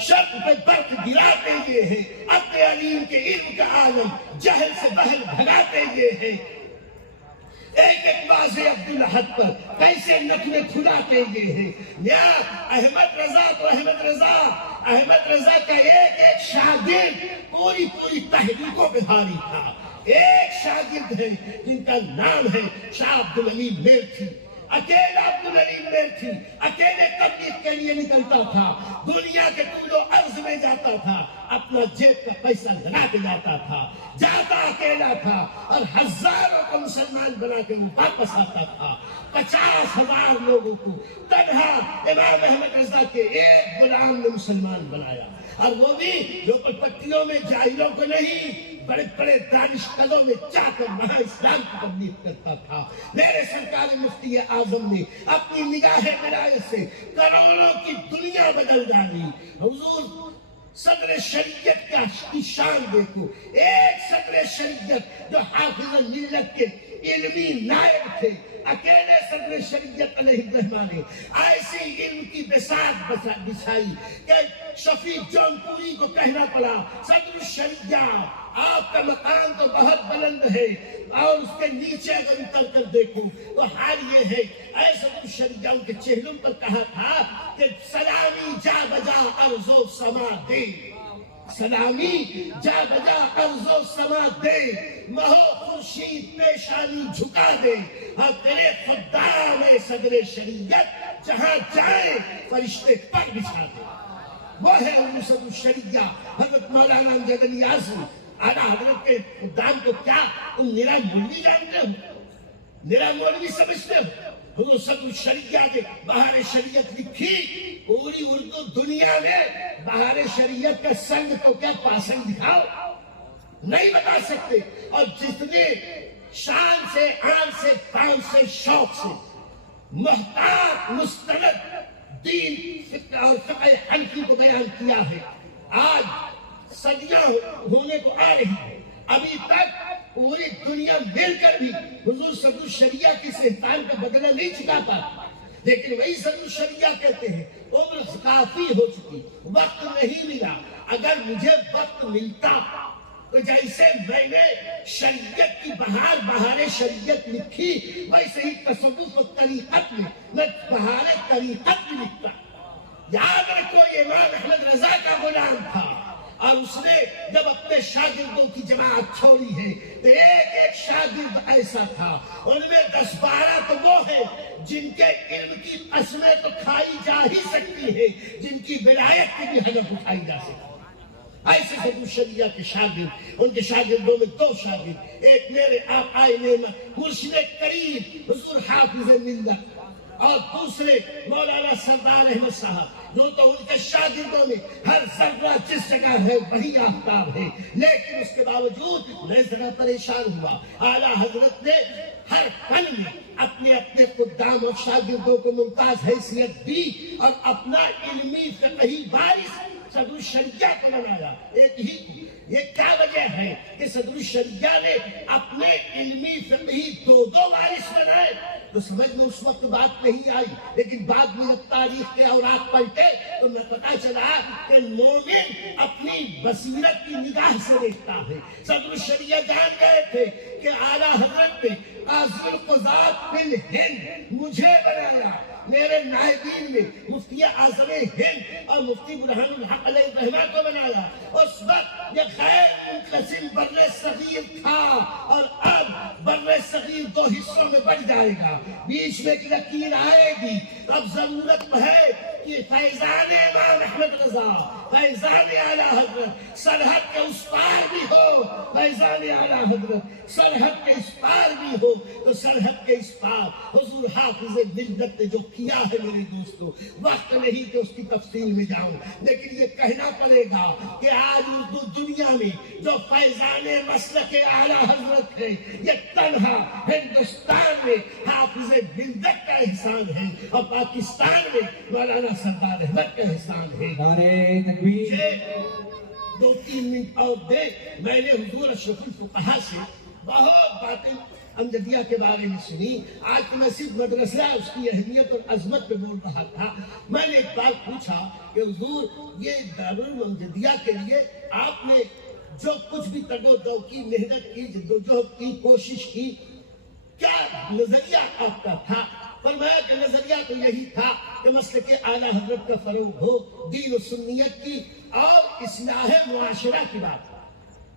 شرط پہ برق گراتے یہ ہے، اپنے علیم کے علم کا عالم جہل سے بہل بھگاتے یہ ہے، ایک ایک واضح عبدالحق پر کیسے نقلے کھلاتے یہ ہے، یا احمد رضا تو احمد رضا کا ایک ایک شاگرد پوری تحریکوں پہ بھاری تھا، ایک شاگرد ہے جن کا نام ہے شاہ عبدالعلیم میرٹھی، اکیلا عبدالعلیم میرٹھی اکیلے تبلیغ کے لیے نکلتا تھا، دنیا کے طول و عرض میں جاتا تھا، اپنا جیب کا پیسہ لگا کے جاتا تھا، جاتا اکیلا تھا اور ہزاروں کو مسلمان بنا کے وہ واپس آتا تھا، 50,000 لوگوں کو تنہا امام احمد رضا کے ایک غلام نے مسلمان بنایا، اور وہ بھی جو پٹیوں میں جاہلوں کو نہیں، بڑے بڑے دانش کدوں میں جا کر وہاں اسلام کی تبلیغ کرتا تھا۔ میرے سرکار مفتی اعظم نے اپنی نگاہ ولایت سے کروڑوں کی دنیا بدل ڈالی۔ حضور صدر شریعت کی شان دیکھو، ایک صدر شریعت جو حافظ ملت کے علمی نائب تھے، اکیلے صدر شریعت علیہ الرحمٰن نے ایسی علم کی بساط بچھائی کہ شفیق جون پوری کو کہنا پڑا، صدر الشریعت آپ کا مقام تو بہت بلند ہے اور اس کے نیچے اگر اتر کر دیکھو تو حال یہ ہے، اے صدر الشریعت کے چہروں پر کہا تھا کہ سلامی جا بجا ارض و سما دے، سلامی جا بجا ارض و سما دے، مہو خورشید پیشانی جھکا دے، اور تیرے خدام صدر شریعت جہاں جائیں فرشتے پر بچھا دے۔ وہ ہے صدر الشریعت حضرت مولانا امجد علی اعظم۔ آنا حضرت کے خدام کو کیا تم میرا مولوی جانتے ہو، میرا مولوی سمجھتے ہو؟ حضور صدر الشریعت نے بہار شریعت لکھی، پوری اردو دنیا میں بہار شریعت کا سنگ تو کیا پاسنگ دکھاؤ نہیں بتا سکتے، اور جتنے شان سے آن سے بان سے شوق سے محتاط مستند دین فقہ اور فقہ حنفی کو بیان کیا ہے، آج صدیاں ہونے کو آ رہی ہے، ابھی تک پوری دنیا مل کر بھی حضور صدر الشریعت کی سہتان کا بدلہ نہیں چکاتا، لیکن وہی صدر الشریعت کہتے ہیں عمر کافی ہو چکی، وقت نہیں ملا، اگر مجھے وقت ملتا تو جیسے میں نے شریعت کی بہار شریعت لکھی ویسے ہی تصوف و طریقت میں بہار طریقت بھی لکھتا۔ یاد رکھو یہ امام احمد رضا کا غلام تھا، اور اس نے جب اپنے شاگردوں کی جماعت چھوڑی ہے تو ایک ایک شاگرد ایسا تھا، ان میں 10-12 تو وہ ہیں جن کے علم کی قسمیں تو کھائی جا ہی سکتی ہے، جن کی ولایت کی بھی ہدف اٹھائی جا سکتی۔ ایسے صدر الشریعت کے شاگرد، ان کے شاگردوں میں 2 شاگرد، ایک میرے آقائے نعمت مرشد کریم حضور حافظ ملت، اور دوسرے مولانا سردار احمد صاحب، جو تو ان کے شاگردوں میں ہر ذرہ جس جگہ ہے وہی آفتاب ہے، لیکن اس کے باوجود میں ذرا پریشان ہوا۔ اعلیٰ حضرت نے ہر فن میں اپنے اپنے خدام اور شاگردوں کو ممتاز حیثیت دی اور اپنا علمی فقہی وارث صدر الشریعت کو بنایا۔ ایک ہی یہ کیا وجہ ہے کہ صدر الشریعت نے اپنے علمی فقہی 2 وارث بنائے؟ تو سمجھ میں اس وقت بات نہیں آئی، لیکن بعد میں تاریخ کے اوراق پلٹے تو میں پتا چلا کہ مومن اپنی بصیرت کی نگاہ سے دیکھتا ہے۔ صدر الشریعت جان گئے تھے کہ اعلیٰ حضرت نے قاضی القضات فی الہند مجھے بنایا، میرے نائبین میں مفتی اعظم ہند اور مفتی برہان الحق علیہ الرحمٰن کو بنایا۔ اس وقت یہ غیر منقسم بر صغیر تھا، اور اب بر صغیر 2 حصوں میں بڑھ جائے گا، بیچ میں ایک لکیر آئے گی۔ اب ضرورت ہے کہ فیضان امام احمد رضا، فیضان اعلیٰ حضرت سرحد کے اس پار بھی ہو، فیضان اعلیٰ حضرت سرحد کے اس پار بھی ہو، تو سرحد کے اس پار حضور حافظ ملت نے جو کیا ہے میرے دوستو، وقت نہیں کہ اس کی تفصیل میں جاؤں، لیکن یہ کہنا پڑے گا کہ آج اردو دنیا میں جو فیضان مسلک اعلیٰ حضرت ہے، یہ تنہا ہندوستان میں حافظ حافظ ملت کا احسان ہے اور پاکستان میں مولانا سردار احمد کا احسان ہے۔ نعرہ تکبیر، مجھے 2-3 منٹ اور دے، میں نے حضور اشرف الفقہا سے بہت باتیں امجدیہ کے بارے میں سنی۔ آج تو میں صرف مدرسہ اس کی اہمیت اور عظمت پہ بول رہا تھا۔ میں نے ایک بات پوچھا کہ حضور یہ دارالامجدیہ کے لیے آپ نے جو کچھ بھی تگ و دو کی، محنت کی، جدوجہد کی، کوشش کی، کیا نظریہ آپ کا تھا؟ فرمایا کہ نظریہ تو یہی تھا کہ مسلک اعلیٰ حضرت کا فروغ ہو، دین و سنیت کی اور اصلاح معاشرہ کی بات،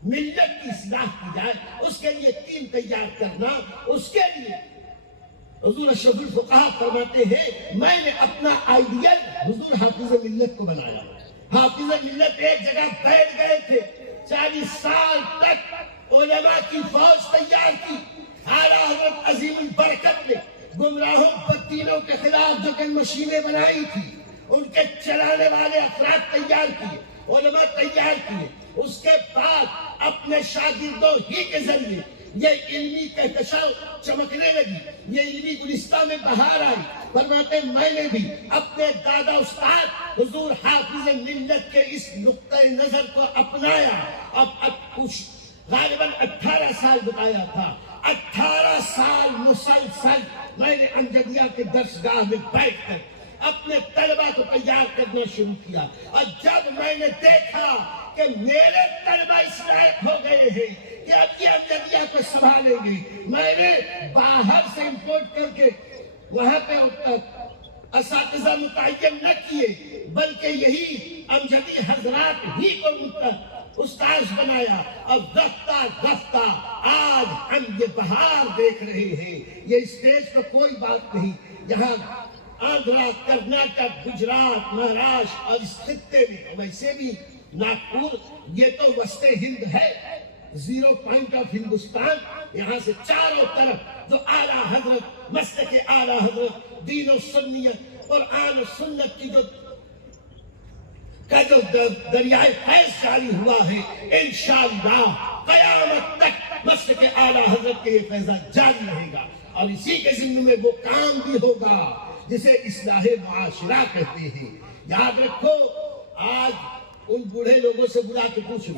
ملت کی اصلاح کی جائے، اس کے لیے ٹیم تیار کرنا۔ اس کے لیے حضور اشرف الفقہا فرماتے ہیں میں نے اپنا آئیڈیل حضور حافظ ملت کو بنایا۔ حافظ ملت ایک جگہ بیٹھ گئے تھے، 40 سال تک علماء کی فوج تیار کی، اعلیٰ حضرت عظیم البرکت نے گمراہوں بدینوں کے خلاف جو کہ مشینیں بنائی تھی، ان کے چلانے والے افراد تیار کیے، علماء تیار کیے۔ اس کے بعد اپنے شاگردوں ہی کے ذریعے یہ علمی کہکشاں چمکنے لگی، یہ علمی گلستہ میں بہار آئی۔ فرماتے میں نے بھی اپنے دادا استاد حضور حافظ ملت کے اس نقطۂ نظر کو اپنایا۔ اب کچھ غالباً 18 سال بتایا تھا، 18 سال مسلسل میں نے امجدیہ کے درسگاہ میں بیٹھ کر اپنے طلبہ کو تیار کرنا شروع کیا۔ اور جب میں نے دیکھا کہ میرے طلبہ اس لائق ہو گئے ہیں کہ اب یہ امجدیہ کو سنبھالیں گے، میں نے باہر سے امپورٹ کر کے وہاں پہ اساتذہ متعین نہ کیے، بلکہ یہی امجدی حضرات ہی کو استاذ بنایا۔ اب رفتہ رفتہ آج ہم یہ بہار دیکھ رہے ہیں۔ یہ اسٹیج پر کوئی بات نہیں، یہاں آندھرا، کرناٹک، گجرات، مہاراشٹر اور اس خطے میں ویسے بھی ناگپور یہ تو وسط ہند ہے، 0 پوائنٹ آف ہندوستان۔ یہاں سے چاروں طرف جو اعلیٰ حضرت، مسلک اعلیٰ حضرت، دین و سنیت، قرآن و سنت کی جو دریائے فیض جاری ہوا ہے، انشاءاللہ قیامت تک مسلک اعلیٰ حضرت کے یہ فیضات جاری رہے گا۔ اور اسی کے ضمن میں وہ کام بھی ہوگا جسے اصلاح معاشرہ کہتے ہیں۔ یاد رکھو، آج ان بوڑھے لوگوں سے بلا کے پوچھو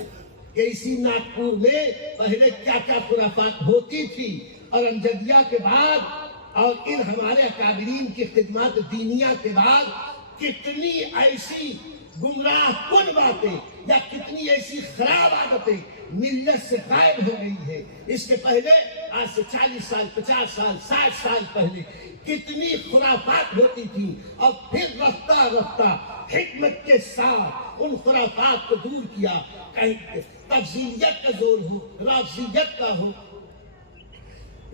کہ اسی ناگپور میں پہلے کیا کیا خرافات ہوتی تھی، اور امجدیہ کے بعد اور ان ہمارے اکابرین کی خدمات دینیہ کے بعد کتنی ایسی گمراہ کن باتیں یا کتنی ایسی خراب عادتیں ملت سے غائب ہو گئی ہے۔ اس کے پہلے آج سے 40 سال، 50 سال، 60 سال پہلے کتنی خرافات ہوتی تھی، اور پھر رفتہ رفتہ حکمت کے ساتھ ان خرافات کو دور کیا۔ کہیں تفضیلیت کا زور ہو، رافضیت کا ہو،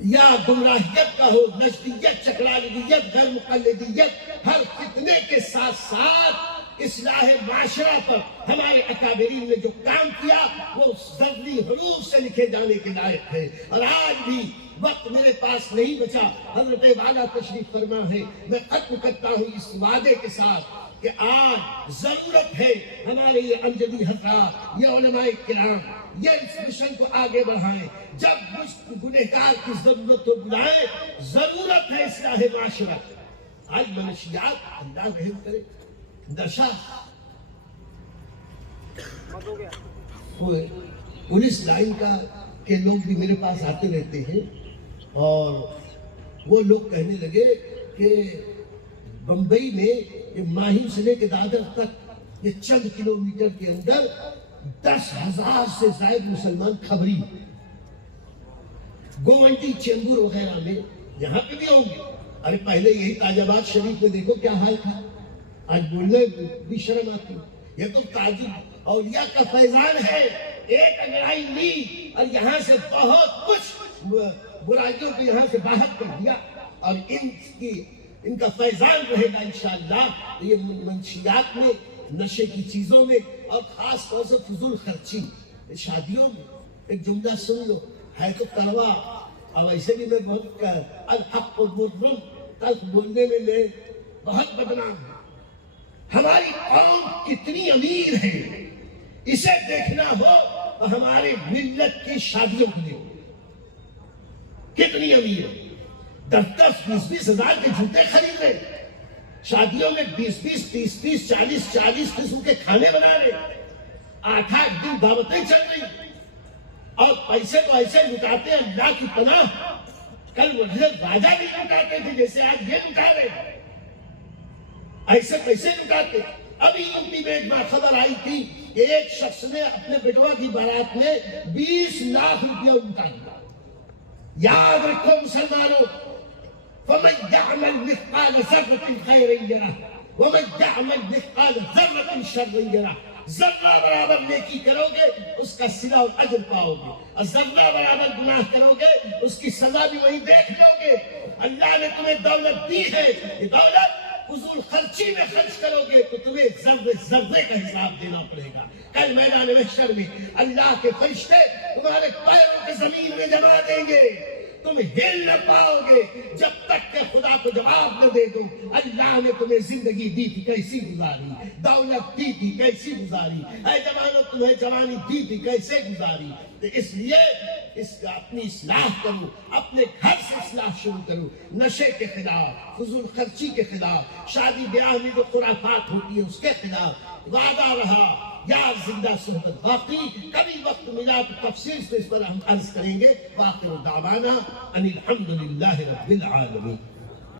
یا گمراہیت کا ہو، نجدیت، چکرالگیت، غیر مقلدیت، ہر فتنے کے ساتھ ساتھ اصلاح معاشرہ پر ہمارے اکابرین نے جو کام کیا وہ زرعی حروف سے لکھے جانے کے لائق ہے۔ اور آج بھی وقت میرے پاس نہیں بچا، حضرت والا تشریف فرما ہے، میں ختم کرتا ہوں اس وعدے کے ساتھ کہ آج ضرورت ہے ہمارے یہ امجدی حضرات، یہ علماء کرام یہ اس مشن کو آگے بڑھائیں۔ جب گنہگار کی ضرورت ہو بلائیں، ضرورت ہے اصلاح معاشرہ۔ آج منشیات، اللہ رحم کرے، نشہ، پولیس لائن کا کے لوگ بھی میرے پاس آتے رہتے ہیں، اور وہ لوگ کہنے لگے کہ بمبئی میں یہ ماہی سے لے کے دادر تک یہ چند کلومیٹر کے اندر 10,000 سے زائد مسلمان خبری، گوونٹی، چیمبور وغیرہ میں، یہاں پہ بھی ہوں گے۔ ارے پہلے یہی تاج آباد شریف میں دیکھو کیا حال تھا، آج بولنے بھی شرم آتی۔ یہ تو تعجب اولیاء کا فیضان ہے، ایک انگڑائی لی اور یہاں سے بہت کچھ برائیوں کو یہاں سے باہر کر دیا، اور ان کا فیضان رہے گا انشاءاللہ۔ یہ منشیات میں، نشے کی چیزوں میں، اور خاص طور سے فضول خرچی، شادیوں میں ایک جملہ سن لو، ہے تو کڑوا، اور ایسے بھی میں بہت الحق مر، تلخ بولنے میں میں بہت بدنام ہوں۔ ہماری قوم کتنی امیر ہے، اسے دیکھنا ہو تو ہمارے ملت کی شادیوں کے لیے کتنی امیر ہے۔ 10-10, 20-20 ہزار کے جوتے خرید رہے، شادیوں میں 20-20, 30-30, 40-40 قسم کے کھانے بنا رہے، 8-8 دن دعوتیں چل رہی، اور پیسے تو ایسے لٹاتے ہیں اللہ کی پناہ، کل وہ حضرت راجہ بھی لٹاتے تھے جیسے آج یہ لٹا رہے، ایسے پیسے لٹاتے۔ ابھی یوپی میں ایک بار خبر آئی تھی کہ ایک شخص نے اپنے بیٹوا کی بارات میں 20 لاکھ روپیہ لٹا دیا۔ یاد رکھو مسلمانوں، فَمَنْ يَعْمَلْ مِثْقَالَ ذَرَّةٍ خَيْرًا يَرَهُ وَمَنْ يَعْمَلْ مِثْقَالَ ذَرَّةٍ شَرًّا يَرَهُ، ذرہ برابر نیکی کرو گے اس کا صلہ اور اجر پاؤ گے، اور ذرہ برابر گناہ کرو گے اس کی سزا بھی وہیں دیکھ لو گے۔ اللہ نے تمہیں دولت دی ہے، یہ دولت فضول خرچی میں خرچ کرو گے تو تمہیں ذرے ذرے کا حساب دینا پڑے گا۔ کل میدان محشر میں اللہ کے فرشتے تمہارے پیروں کے زمین میں جما دیں گے، تم ہل نہ پاؤ گے جب تک کہ خدا کو جواب نہ دے دو اللہ نے تمہیں زندگی دی تھی کیسی گزاری، دولت دی تھی کیسی گزاری، اے جوانوں تمہیں جوانی دی تھی کیسے گزاری۔ تو اس لیے اس کا اپنی اصلاح کرو، اپنے گھر سے اصلاح شروع کرو، نشے کے خلاف، فضول خرچی کے خلاف، شادی بیاہ میں جو خرافات ہوتی ہے اس کے خلاف وعدہ رہا۔ یار زندہ صحبت باقی، کبھی وقت ملا تو تفصیل سے اس پر ہم عرض کریں گے۔ وآخر دعوانا ان الحمدللہ رب العالمین۔